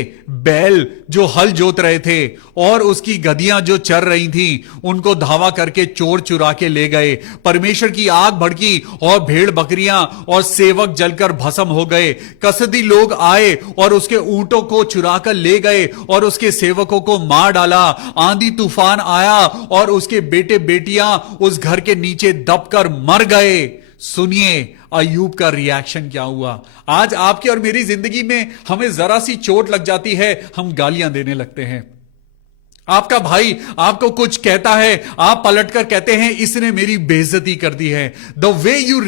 बैल जो हल जोत रहे थे और उसकी गधियां जो चर रही थीं, उनको धावा करके चोर चुरा के ले गए। परमेश्वर की आग भड़की और भेड़ बकरियां और सेवक जलकर भस्म हो गए। कसदी लोग आए और उसके ऊंटों को चुरा कर ले गए और उसके सेवकों को मार डाला। आंधी तूफान आया और उसके बेटे बेटियां उस घर के नीचे दबकर मर गए। सुनिए अय्यूब का रिएक्शन क्या हुआ। आज आपकी और मेरी जिंदगी में हमें जरा सी चोट लग जाती है, हम गालियां देने लगते हैं। आपका भाई आपको कुछ कहता है, आप पलटकर कहते हैं इसने मेरी बेइज्जती कर दी है। The way you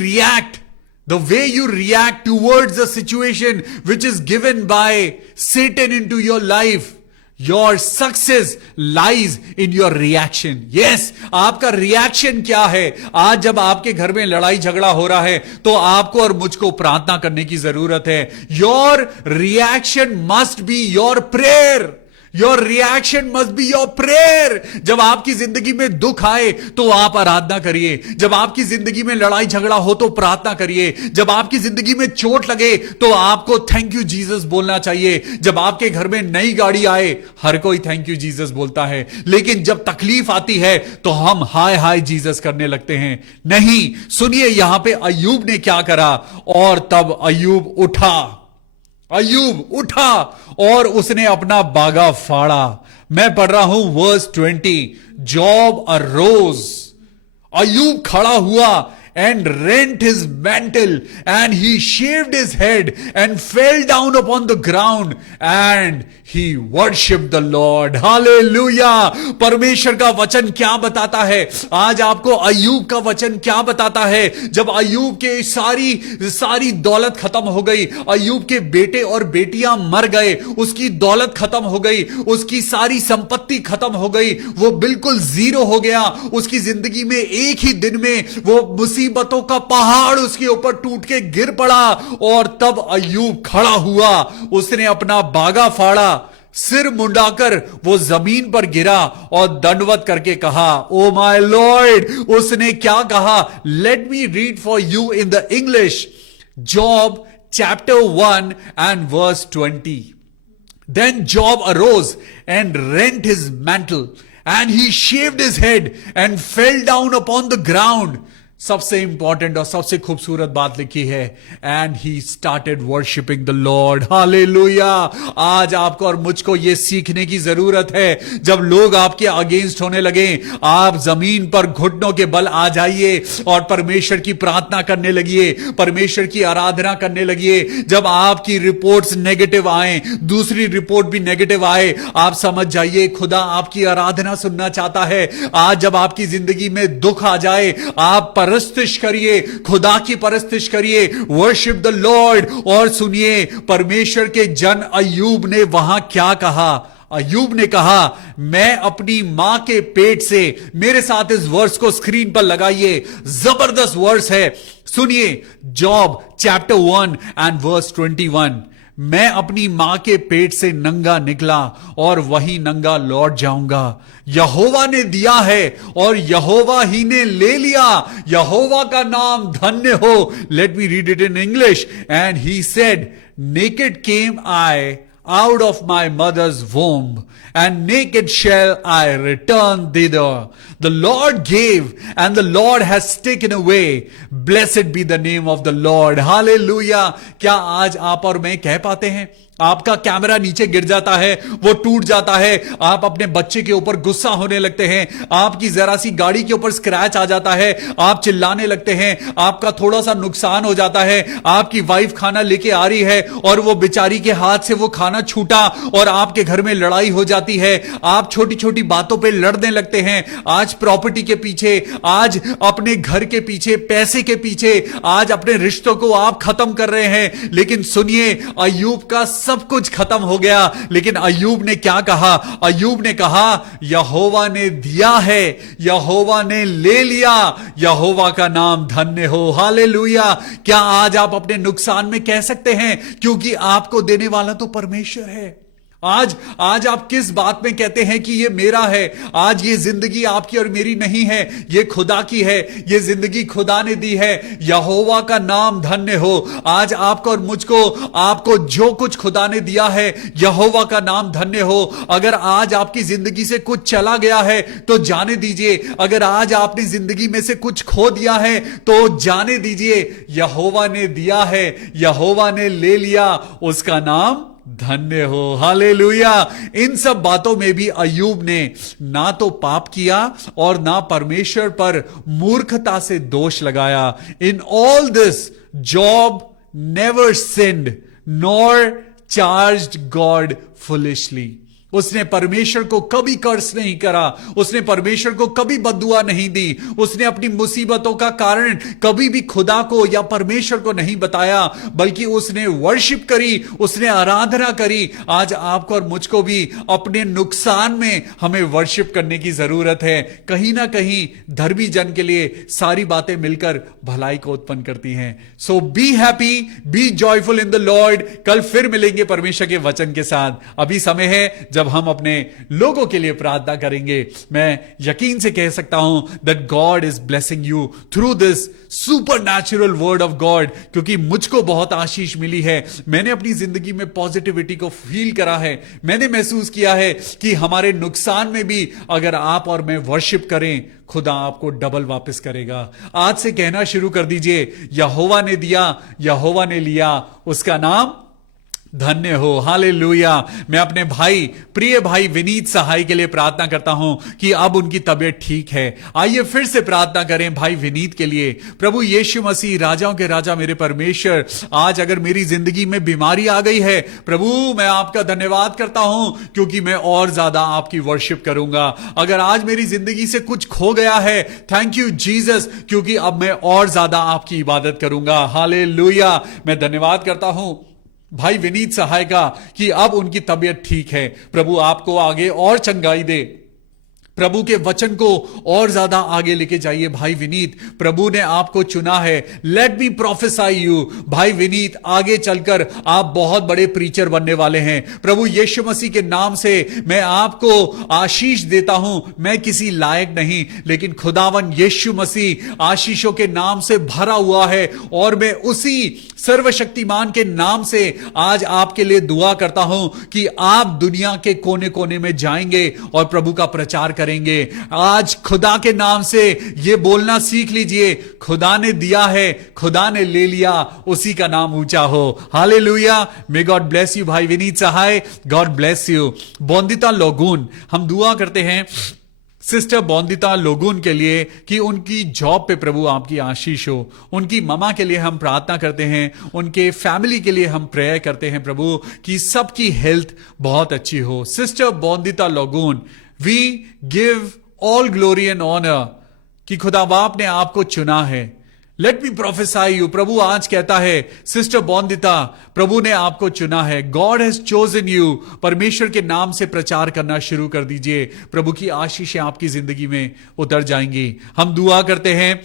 react towards the situation which is given by Satan into your life, your success lies in your reaction. Yes, आपका रिएक्शन क्या है। आज जब आपके घर में लड़ाई झगड़ा हो रहा है तो आपको और मुझको प्रार्थना करने की जरूरत है। Your reaction must be your prayer. Your reaction must be your prayer. जब आपकी जिंदगी में दुख आए तो आप आराधना करिए। जब आपकी जिंदगी में लड़ाई झगड़ा हो तो प्रार्थना करिए। जब आपकी जिंदगी में चोट लगे तो आपको थैंक यू जीसस बोलना चाहिए। जब आपके घर में नई गाड़ी आए, हर कोई थैंक यू जीसस बोलता है, लेकिन जब तकलीफ आती है तो हम हाय हाय जीसस करने लगते हैं। नहीं, सुनिए यहां पे अय्यूब ने क्या करा। और तब अय्यूब उठा और उसने अपना बागा फाड़ा। मैं पढ़ रहा हूं वर्स 20। जॉब अरोज, अय्यूब खड़ा हुआ and rent his mantle and he shaved his head and fell down upon the ground and he worshipped the Lord. Hallelujah! परमेश्वर का वचन क्या बताता है आज आपको? अय्यूब का वचन क्या बताता है? जब अय्यूब के सारी दौलत खत्म हो गई, अय्यूब के बेटे और बेटियां मर गए, उसकी दौलत खत्म हो गई, उसकी सारी संपत्ति खत्म हो गई, वो बिल्कुल जीरो हो गया। उसकी जिंदगी में एक ही दिन में वो मुसीबतों का पहाड़ उसके ऊपर टूट के गिर पड़ा। और तब अय्यूब खड़ा हुआ, उसने अपना बागा फाड़ा, सिर मुंडाकर वो जमीन पर गिरा और दंडवत करके कहा, ओ माय लॉर्ड। उसने क्या कहा? Let me read for you in the English. Job chapter 1 and verse 20. Then Job arose and rent his mantle and he shaved his head and fell down upon the ground. सबसे important और सबसे खूबसूरत बात लिखी है, and he started worshipping the Lord. Hallelujah! आज आपको और मुझको यह सीखने की जरूरत है। जब लोग आपके अगेंस्ट होने लगे, आप जमीन पर घुटनों के बल आ जाइए और परमेश्वर की प्रार्थना करने लगिए, परमेश्वर की आराधना करने लगिए। जब आपकी रिपोर्ट्स नेगेटिव आए, दूसरी रिपोर्ट भी नेगेटिव आए, आप समझ जाइए खुदा आपकी आराधना सुनना चाहता है। आज जब आपकी जिंदगी में दुख आ जाए, आप परस्तिश करिए, खुदा की परस्तिश करिए, वर्शिप द लॉर्ड। और सुनिए परमेश्वर के जन अय्यूब ने वहां क्या कहा। अय्यूब ने कहा, मैं अपनी मां के पेट से, मेरे साथ इस वर्स को स्क्रीन पर लगाइए, जबरदस्त वर्स है, सुनिए। Job chapter 1 and verse 21। मैं अपनी मां के पेट से नंगा निकला और वही नंगा लौट जाऊंगा। यहोवा ने दिया है और यहोवा ही ने ले लिया, यहोवा का नाम धन्य हो। Let me read it in English. And he said, naked came I out of my mother's womb, and naked shall I return thither. The Lord gave, and the Lord has taken away. Blessed be the name of the Lord. Hallelujah. क्या आज आप और मैं कह पाते हैं? आपका camera नीचे गिर जाता है, वो टूट जाता है, आप अपने बच्चे के ऊपर गुस्सा होने लगते हैं, आपकी जरा सी गाड़ी के ऊपर स्क्रैच आ जाता है, आप चिल्लाने लगते हैं, आपका थोड़ा सा नुकसान हो जाता है, आपकी वाइफ खाना लेके आ रही है और वो बेचारी के हाथ से वो खाना छूटा और आपके घर में लड़ाई हो जाती है। आप छोटी छोटी बातों पे लड़ने लगते हैं, आज प्रॉपर्टी के पीछे, आज अपने घर के पीछे, पैसे के पीछे, आज अपने रिश्तों को आप खत्म कर रहे हैं। लेकिन सुनिए, अय्यूब का सब कुछ खत्म हो गया, लेकिन अय्यूब ने क्या कहा? अय्यूब ने कहा, यहोवा ने दिया है, यहोवा ने ले लिया, यहोवा का नाम धन्य हो। हालेलुया! क्या आज आप अपने नुकसान में कह सकते हैं, क्योंकि आपको देने वाला तो परमेश्वर है। आज आज आप किस बात में कहते हैं कि ये मेरा है? आज ये जिंदगी आपकी और मेरी नहीं है, ये खुदा की है। ये जिंदगी खुदा ने दी है। यहोवा का नाम धन्य हो। आज आपको और मुझको, आपको जो कुछ खुदा ने दिया है, यहोवा का नाम धन्य हो। अगर आज आपकी जिंदगी से कुछ चला गया है तो जाने दीजिए। अगर आज आपने जिंदगी में से कुछ खो दिया है तो जाने दीजिए। यहोवा ने दिया है, यहोवा ने ले लिया, उसका नाम धन्य हो। हालेलुया। इन सब बातों में भी अय्यूब ने ना तो पाप किया और ना परमेश्वर पर मूर्खता से दोष लगाया। In all this Job never sinned nor charged God foolishly. उसने परमेश्वर को कभी कर्स नहीं करा, उसने परमेश्वर को कभी बद्दुआ नहीं दी, उसने अपनी मुसीबतों का कारण कभी भी खुदा को या परमेश्वर को नहीं बताया, बल्कि उसने वर्शिप करी, उसने आराधना करी। आज आपको और मुझको भी अपने नुकसान में हमें वर्शिप करने की जरूरत है। कहीं ना कहीं धर्मी जन के लिए सारी बातें मिलकर भलाई को उत्पन्न करती हैं। So be happy, be joyful in the Lord. कल फिर मिलेंगे परमेश्वर के वचन के साथ। अभी समय है जब हम अपने लोगों के लिए प्रार्थना करेंगे। मैं यकीन से कह सकता हूं that God is blessing you through this supernatural word of God, क्योंकि मुझको बहुत आशीष मिली है। मैंने अपनी जिंदगी में पॉजिटिविटी को फील करा है। मैंने महसूस किया है कि हमारे नुकसान में भी अगर आप और मैं वर्शिप करें, खुदा आपको डबल वापस करेगा। आज से कहना शुरू कर दीजिए, यहोवा ने दिया, यहोवा ने लिया, उसका नाम धन्य हो। हालेलुया। मैं अपने भाई, प्रिय भाई विनीत सहाय के लिए प्रार्थना करता हूं कि अब उनकी तबीयत ठीक है। आइए फिर से प्रार्थना करें भाई विनीत के लिए। प्रभु यीशु मसीह, राजाओं के राजा, मेरे परमेश्वर, आज अगर मेरी जिंदगी में बीमारी आ गई है, प्रभु मैं आपका धन्यवाद करता हूं क्योंकि मैं और ज्यादा आपकी वर्शिप करूंगा। अगर आज मेरी जिंदगी से कुछ खो गया है, थैंक यू जीसस, क्योंकि अब मैं और ज्यादा आपकी इबादत करूंगा। हालेलुया। मैं धन्यवाद करता हूं भाई विनीत सहाय का कि अब उनकी तबीयत ठीक है। प्रभु आपको आगे और चंगाई दे। प्रभु के वचन को और ज्यादा आगे लेके जाइए भाई विनीत। प्रभु ने आपको चुना है। Let me प्रोफेसाई you. भाई विनीत, आगे चलकर आप बहुत बड़े प्रीचर बनने वाले हैं। प्रभु यीशु मसीह के नाम से मैं आपको आशीष देता हूं। मैं किसी लायक नहीं, लेकिन खुदावन यीशु मसीह आशीषों के नाम से भरा हुआ है, और मैं उसी सर्वशक्तिमान के नाम से आज आपके लिए दुआ करता हूं कि आप दुनिया के कोने कोने में जाएंगे और प्रभु का प्रचार करेंगे। आज खुदा के नाम से यह बोलना सीख लीजिए, खुदा ने दिया है, खुदा ने ले लिया, उसी का नाम ऊंचा हो। Hallelujah. May God bless you भाई Vineet Sahay. God bless you. Bondita Logun, हम दुआ करते हैं सिस्टर बोंदिता लोगुन के लिए कि उनकी जॉब पे प्रभु आपकी आशीष हो। उनकी ममा के लिए हम प्रार्थना करते हैं, उनके फैमिली के लिए हम प्रेयर करते हैं प्रभु कि सबकी हेल्थ बहुत अच्छी हो। Sister Bondita Logun, we give all glory and honour कि खुदा बाप ने आपको चुना है। Let me प्रोफेसाई you. प्रभु आज कहता है सिस्टर बोंदिता, प्रभु ने आपको चुना है। God has chosen you. परमेश्वर के नाम से प्रचार करना शुरू कर दीजिए। प्रभु की आशीषें आपकी जिंदगी में उतर जाएंगी। हम दुआ करते हैं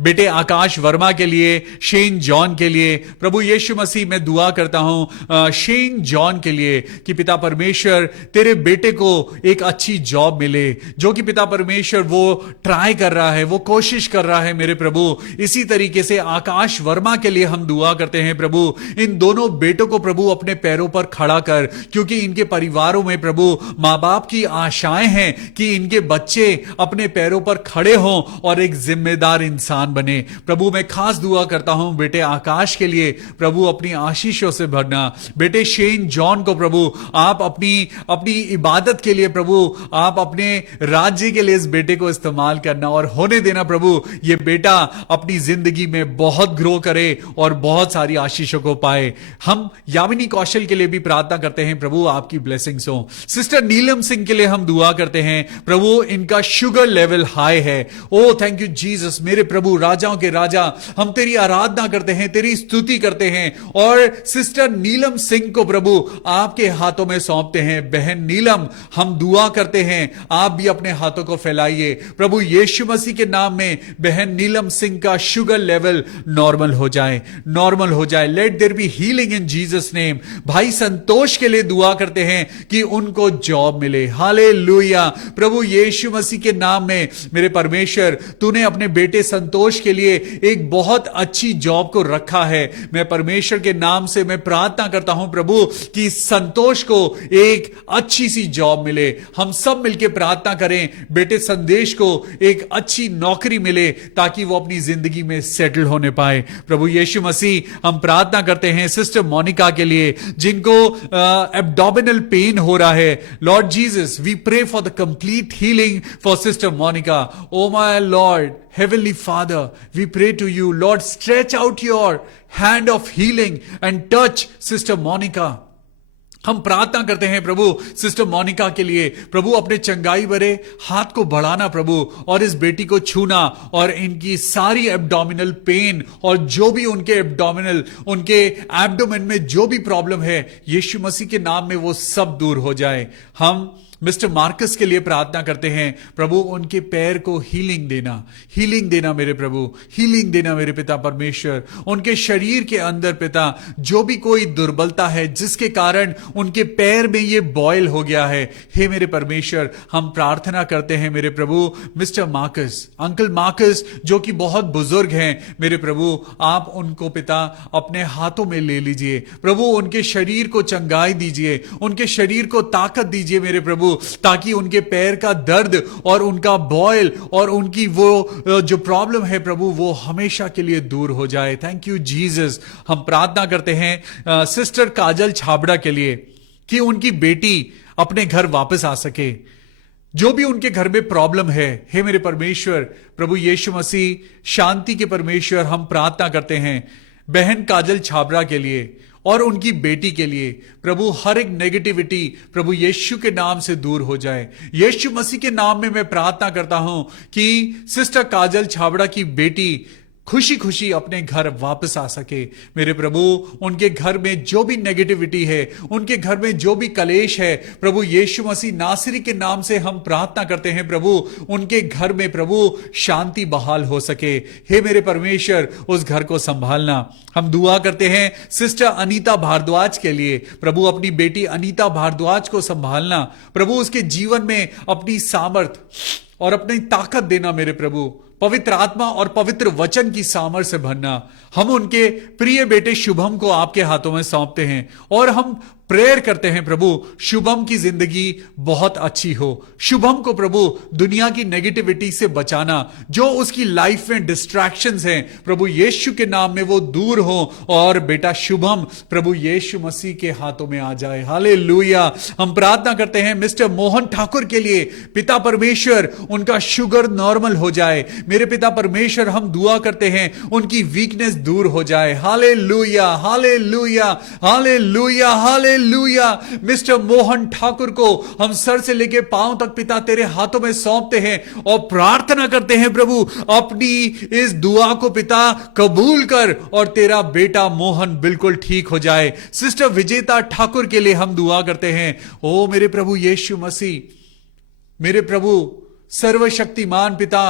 बेटे आकाश वर्मा के लिए, शेन जॉन के लिए। प्रभु यीशु मसीह, मैं दुआ करता हूं शेन जॉन के लिए कि पिता परमेश्वर तेरे बेटे को एक अच्छी जॉब मिले, जो कि पिता परमेश्वर वो ट्राई कर रहा है, वो कोशिश कर रहा है मेरे प्रभु। इसी तरीके से आकाश वर्मा के लिए हम दुआ करते हैं प्रभु, इन दोनों बेटों को प्रभु अपने पैरों पर खड़ा कर, क्योंकि इनके परिवारों में प्रभु मां बाप की आशाएं हैं कि इनके बच्चे अपने पैरों पर खड़े हों और एक जिम्मेदार इंसान बने। प्रभु मैं खास दुआ करता हूं बेटे आकाश के लिए, प्रभु अपनी आशीषों से भरना। बेटे शेन जॉन को प्रभु आप अपनी इबादत के लिए, प्रभु आप अपने राज्य के लिए इस बेटे को इस्तेमाल करना और होने देना प्रभु ये बेटा अपनी जिंदगी में बहुत ग्रो करे और बहुत सारी आशीषों को पाए। हम यामिनी कौशल के लिए भी प्रार्थना करते हैं, प्रभु आपकी ब्लेसिंग्स हो। सिस्टर नीलम सिंह के लिए हम दुआ करते हैं, प्रभु इनका शुगर लेवल हाई है। ओ थैंक यू जीसस, मेरे प्रभु राजाओं के राजा, हम तेरी आराधना करते हैं, तेरी स्तुति करते हैं, और सिस्टर नीलम सिंह को प्रभु आपके हाथों में सौंपते हैं। बहन नीलम, हम दुआ करते हैं, आप भी अपने हाथों को फैलाइए। प्रभु यीशु मसीह के नाम में बहन नीलम सिंह इनका शुगर लेवल नॉर्मल हो जाए, नॉर्मल हो जाए। Let there be healing in Jesus name. भाई संतोष के लिए दुआ करते हैं कि उनको जॉब मिले। हालेलुया। प्रभु यीशु मसीह के नाम में मेरे परमेश्वर, तूने अपने बेटे संतोष के लिए एक बहुत अच्छी जॉब को रखा है। मैं परमेश्वर के नाम से मैं प्रार्थना करता हूं प्रभु कि संतोष को एक अच्छी सी जॉब मिले। हम सब मिलकर प्रार्थना करें बेटे संदेश को एक अच्छी नौकरी मिले ताकि वो अपनी जिंदगी में सेटल होने पाए। प्रभु यीशु मसीह, हम प्रार्थना करते हैं सिस्टर मोनिका के लिए जिनको एब्डोमिनल पेन हो रहा है। Lord Jesus, we pray for the complete healing for sister Monica. O my Lord, Heavenly Father, we pray to you, Lord, stretch out your hand of healing and touch Sister Monica. हम प्रार्थना करते हैं प्रभु sister Monika के लिए। प्रभु अपने चंगाई भरे हाथ को बढ़ाना प्रभु, और इस बेटी को छूना, और इनकी सारी एब्डोमिनल पेन और जो भी उनके एब्डोमिनल, उनके एब्डोमेन में जो भी प्रॉब्लम है, यीशु मसीह के नाम में वो सब दूर हो जाए। हम मिस्टर मार्कस के लिए प्रार्थना करते हैं प्रभु, उनके पैर को हीलिंग देना, हीलिंग देना मेरे प्रभु, हीलिंग देना मेरे पिता परमेश्वर। उनके शरीर के अंदर पिता जो भी कोई दुर्बलता है जिसके कारण उनके पैर में ये बॉयल हो गया है, हे मेरे परमेश्वर, हम प्रार्थना करते हैं मेरे प्रभु मिस्टर मार्कस, अंकल मार्कस जो कि बहुत बुजुर्ग हैं मेरे प्रभु, आप उनको पिता अपने हाथों में ले लीजिए प्रभु, उनके शरीर को चंगाई दीजिए, उनके शरीर को ताकत दीजिए मेरे प्रभु, ताकि उनके पैर का दर्द और उनका बॉयल और उनकी वो जो प्रॉब्लम है प्रभु वो हमेशा के लिए दूर हो जाए। Thank you Jesus. हम प्रार्थना करते हैं सिस्टर काजल छाबड़ा के लिए कि उनकी बेटी अपने घर वापस आ सके। जो भी उनके घर में प्रॉब्लम है, हे मेरे परमेश्वर प्रभु यीशु मसीह शांति के परमेश्वर, हम प्रार्थना करते हैं बहन काजल छाबड़ा के लिए और उनकी बेटी के लिए प्रभु, हर एक नेगेटिविटी प्रभु यीशु के नाम से दूर हो जाए। यीशु मसीह के नाम में मैं प्रार्थना करता हूं कि सिस्टर काजल छाबड़ा की बेटी खुशी खुशी अपने घर वापस आ सके मेरे प्रभु। उनके घर में जो भी नेगेटिविटी है, उनके घर में जो भी कलेश है प्रभु यीशु मसीह नासरी के नाम से हम प्रार्थना करते हैं प्रभु, उनके घर में प्रभु शांति बहाल हो सके। हे मेरे परमेश्वर, उस घर को संभालना। हम दुआ करते हैं सिस्टर अनीता भारद्वाज के लिए प्रभु, अपनी बेटी अनीता भारद्वाज को संभालना प्रभु, उसके जीवन में अपनी सामर्थ और अपनी ताकत देना मेरे प्रभु, पवित्र आत्मा और पवित्र वचन की सामर्थ से भरना। हम उनके प्रिय बेटे शुभम को आपके हाथों में सौंपते हैं और हम प्रेयर करते हैं प्रभु, शुभम की जिंदगी बहुत अच्छी हो। शुभम को प्रभु दुनिया की नेगेटिविटी से बचाना, जो उसकी लाइफ में डिस्ट्रैक्शंस हैं प्रभु यीशु के नाम में वो दूर हो, और बेटा शुभम प्रभु यीशु मसीह के हाथों में आ जाए। हालेलुया। हम प्रार्थना करते हैं मिस्टर मोहन ठाकुर के लिए, पिता परमेश्वर उनका शुगर नॉर्मल हो जाए मेरे पिता परमेश्वर। हम दुआ करते हैं उनकी वीकनेस दूर हो जाए। Hallelujah, hallelujah, hallelujah, hallelujah. Mister Mohan Thakur को हम सर से लेके पांव तक पिता तेरे हाथों में सौंपते हैं और प्रार्थना करते हैं प्रभु, अपनी इस दुआ को पिता कबूल कर और तेरा बेटा मोहन बिल्कुल ठीक हो जाए। सिस्टर विजेता ठाकुर के लिए हम दुआ करते हैं। ओ मेरे प्रभु यीशु मसीह, मेरे प्रभु सर्वशक्तिमान पिता,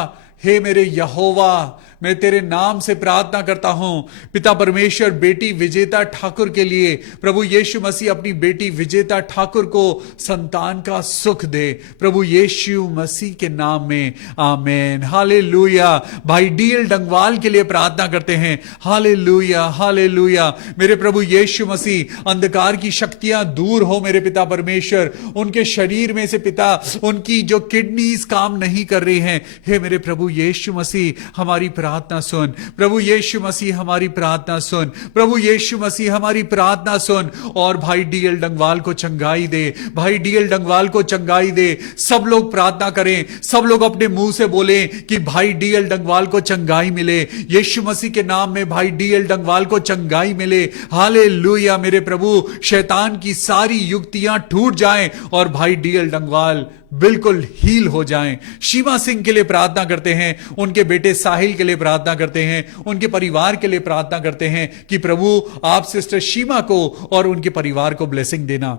हे मेरे यहोवा, मैं तेरे नाम से प्रार्थना करता हूं पिता परमेश्वर, बेटी विजेता ठाकुर के लिए प्रभु यीशु मसीह अपनी बेटी विजेता ठाकुर को संतान का सुख दे प्रभु यीशु मसीह के नाम में, आमेन। हालेलुया। भाई डीएल डंगवाल के लिए प्रार्थना करते हैं। Hallelujah, hallelujah. मेरे प्रभु यीशु मसीह, अंधकार की शक्तियां दूर हो मेरे पिता परमेश्वर, उनके शरीर में से पिता उनकी जो किडनीज काम नहीं कर रही हैं, हे मेरे प्रभु यीशु मसीह हमारी प्रार्थना सुन प्रभु यीशु मसीह, हमारी प्रार्थना सुन प्रभु यीशु मसीह, हमारी प्रार्थना सुन। और भाई डीएल डंगवाल को चंगाई दे, भाई डीएल डंगवाल को चंगाई दे। सब लोग प्रार्थना करें, सब लोग अपने मुंह से बोलें कि भाई डीएल डंगवाल को चंगाई मिले यीशु मसीह के नाम में, भाई डीएल डंगवाल को चंगाई मिले। हालेलुया। मेरे प्रभु शैतान की सारी युक्तियां टूट जाएं और भाई डीएल डंगवाल बिल्कुल हील हो जाएं। शीमा सिंह के लिए प्रार्थना करते हैं, उनके बेटे साहिल के लिए प्रार्थना करते हैं, उनके परिवार के लिए प्रार्थना करते हैं कि प्रभु आप सिस्टर शीमा को और उनके परिवार को ब्लेसिंग देना।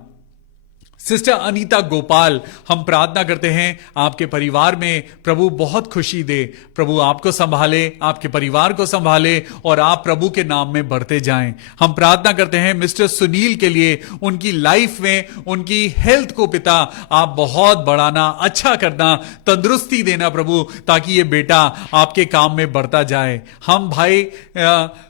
सिस्टर अनीता गोपाल, हम प्रार्थना करते हैं आपके परिवार में प्रभु बहुत खुशी दे, प्रभु आपको संभाले, आपके परिवार को संभाले और आप प्रभु के नाम में बढ़ते जाएं। हम प्रार्थना करते हैं मिस्टर सुनील के लिए, उनकी लाइफ में उनकी हेल्थ को पिता आप बहुत बढ़ाना, अच्छा करना, तंदुरुस्ती देना प्रभु, ताकि ये बेटा आपके काम में बढ़ता जाए। हम भाई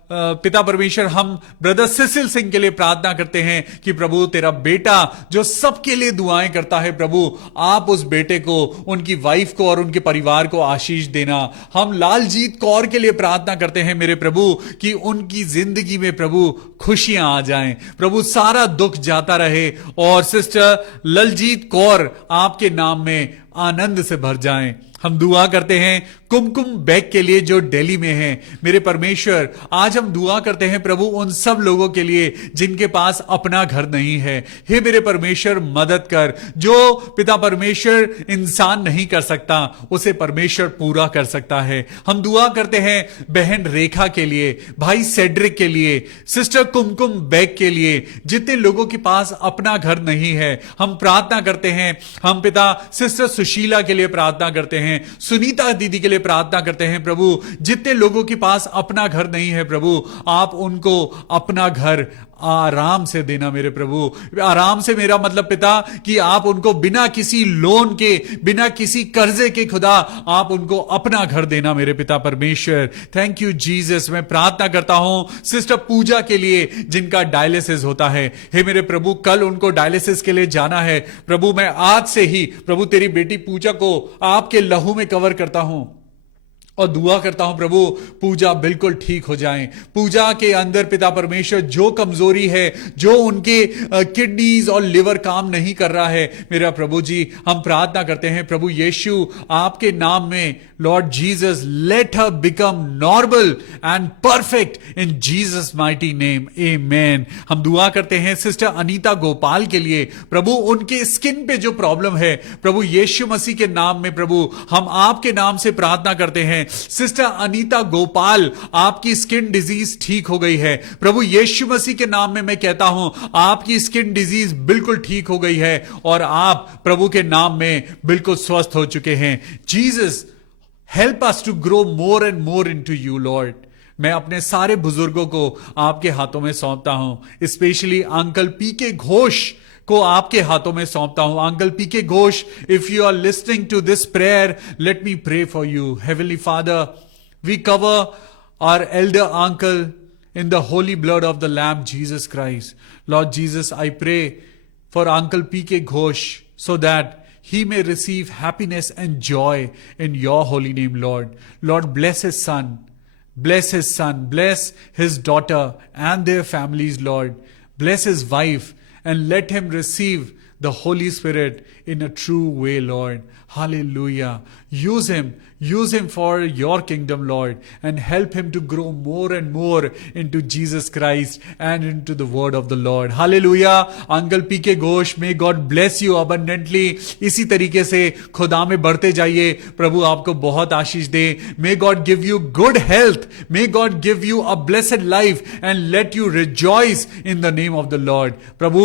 पिता परमेश्वर, हम ब्रदर सिसिल सिंह के लिए प्रार्थना करते हैं कि प्रभु तेरा बेटा जो सबके लिए दुआएं करता है, प्रभु आप उस बेटे को, उनकी वाइफ को और उनके परिवार को आशीष देना। हम लालजीत कौर के लिए प्रार्थना करते हैं मेरे प्रभु कि उनकी जिंदगी में प्रभु खुशियां आ जाएं, प्रभु सारा दुख जाता रहे और सिस्टर ललजीत कौर आपके नाम में आनंद से भर जाएं। हम दुआ करते हैं कुमकुम बैग के लिए जो दिल्ली में है। मेरे परमेश्वर, आज हम दुआ करते हैं प्रभु उन सब लोगों के लिए जिनके पास अपना घर नहीं है। हे मेरे परमेश्वर, मदद कर। जो पिता परमेश्वर इंसान नहीं कर सकता, उसे परमेश्वर पूरा कर सकता है। हम दुआ करते हैं बहन रेखा के लिए, भाई सेड्रिक के लिए, सिस्टर कुमकुम बैग के लिए, जितने लोगों के पास अपना घर नहीं है। हम प्रार्थना करते हैं, हम पिता सिस्टर सुशीला के लिए प्रार्थना करते हैं, सुनीता दीदी के लिए प्रार्थना करते हैं प्रभु, जितने लोगों के पास अपना घर नहीं है प्रभु, आप उनको अपना घर आराम से देना मेरे प्रभु। आराम से मेरा मतलब पिता कि आप उनको बिना किसी लोन के, बिना किसी कर्जे के खुदा आप उनको अपना घर देना मेरे पिता परमेश्वर। Thank you Jesus. मैं प्रार्थना करता हूं सिस्टर पूजा के लिए जिनका डायलिसिस होता है। हे मेरे प्रभु, कल उनको डायलिसिस के लिए जाना है प्रभु। मैं आज से ही प्रभु तेरी बेटी पूजा को आपके लहू में कवर करता हूं और दुआ करता हूं प्रभु पूजा बिल्कुल ठीक हो जाए। पूजा के अंदर पिता परमेश्वर जो कमजोरी है, जो उनके किडनीज और लिवर काम नहीं कर रहा है, मेरा प्रभु जी हम प्रार्थना करते हैं प्रभु यीशु आपके नाम में, Lord Jesus, let her become normal and perfect in Jesus mighty name, amen. हम दुआ करते हैं सिस्टर अनीता गोपाल के लिए प्रभु, उनके स्किन पे जो प्रॉब्लम है प्रभु यीशु मसीह के नाम में प्रभु हम आपके नाम से प्रार्थना करते हैं। सिस्टर अनीता गोपाल, आपकी स्किन डिजीज ठीक हो गई है प्रभु यीशु मसीह के नाम में। मैं कहता हूं आपकी स्किन डिजीज बिल्कुल ठीक हो गई है और आप प्रभु के नाम में बिल्कुल स्वस्थ हो चुके हैं। Jesus, help us to grow more and more into you Lord. मैं अपने सारे बुजुर्गों को आपके हाथों में सौंपता हूं, specially uncle P K Ghosh को आपके हाथों में सौंपता हूं। Uncle P K Ghosh, if you are listening to this prayer, let me pray for you. Heavenly father, we cover our elder uncle in the holy blood of the Lamb Jesus Christ. Lord Jesus, I pray for Uncle P.K. Ghosh so that he may receive happiness and joy in your holy name, Lord. Lord, bless his son. Bless his son. Bless his daughter and their families, Lord. Bless his wife and let him receive the Holy Spirit in a true way, Lord. Hallelujah. Use him for your kingdom, Lord, and help him to grow more and more into Jesus Christ and into the word of the Lord. Hallelujah. Uncle P.K. Ghosh, may God bless you abundantly. इसी तरीके से खुदा में बढ़ते जाइए, प्रभु आपको बहुत आशीष दे। May God give you good health. May God give you a blessed life and let you rejoice in the name of the Lord. प्रभु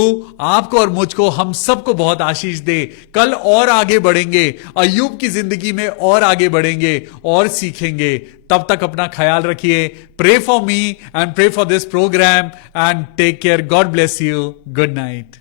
आपको और मुझको, हम सबको बहुत आशीष दे। कल और आगे बढ़ेंगे, अय्यूब की जिंदगी में और आगे बढ़ेंगे और सीखेंगे। तब तक अपना ख्याल रखिए। Pray for me and pray for this programme and take care. God bless you. Good night.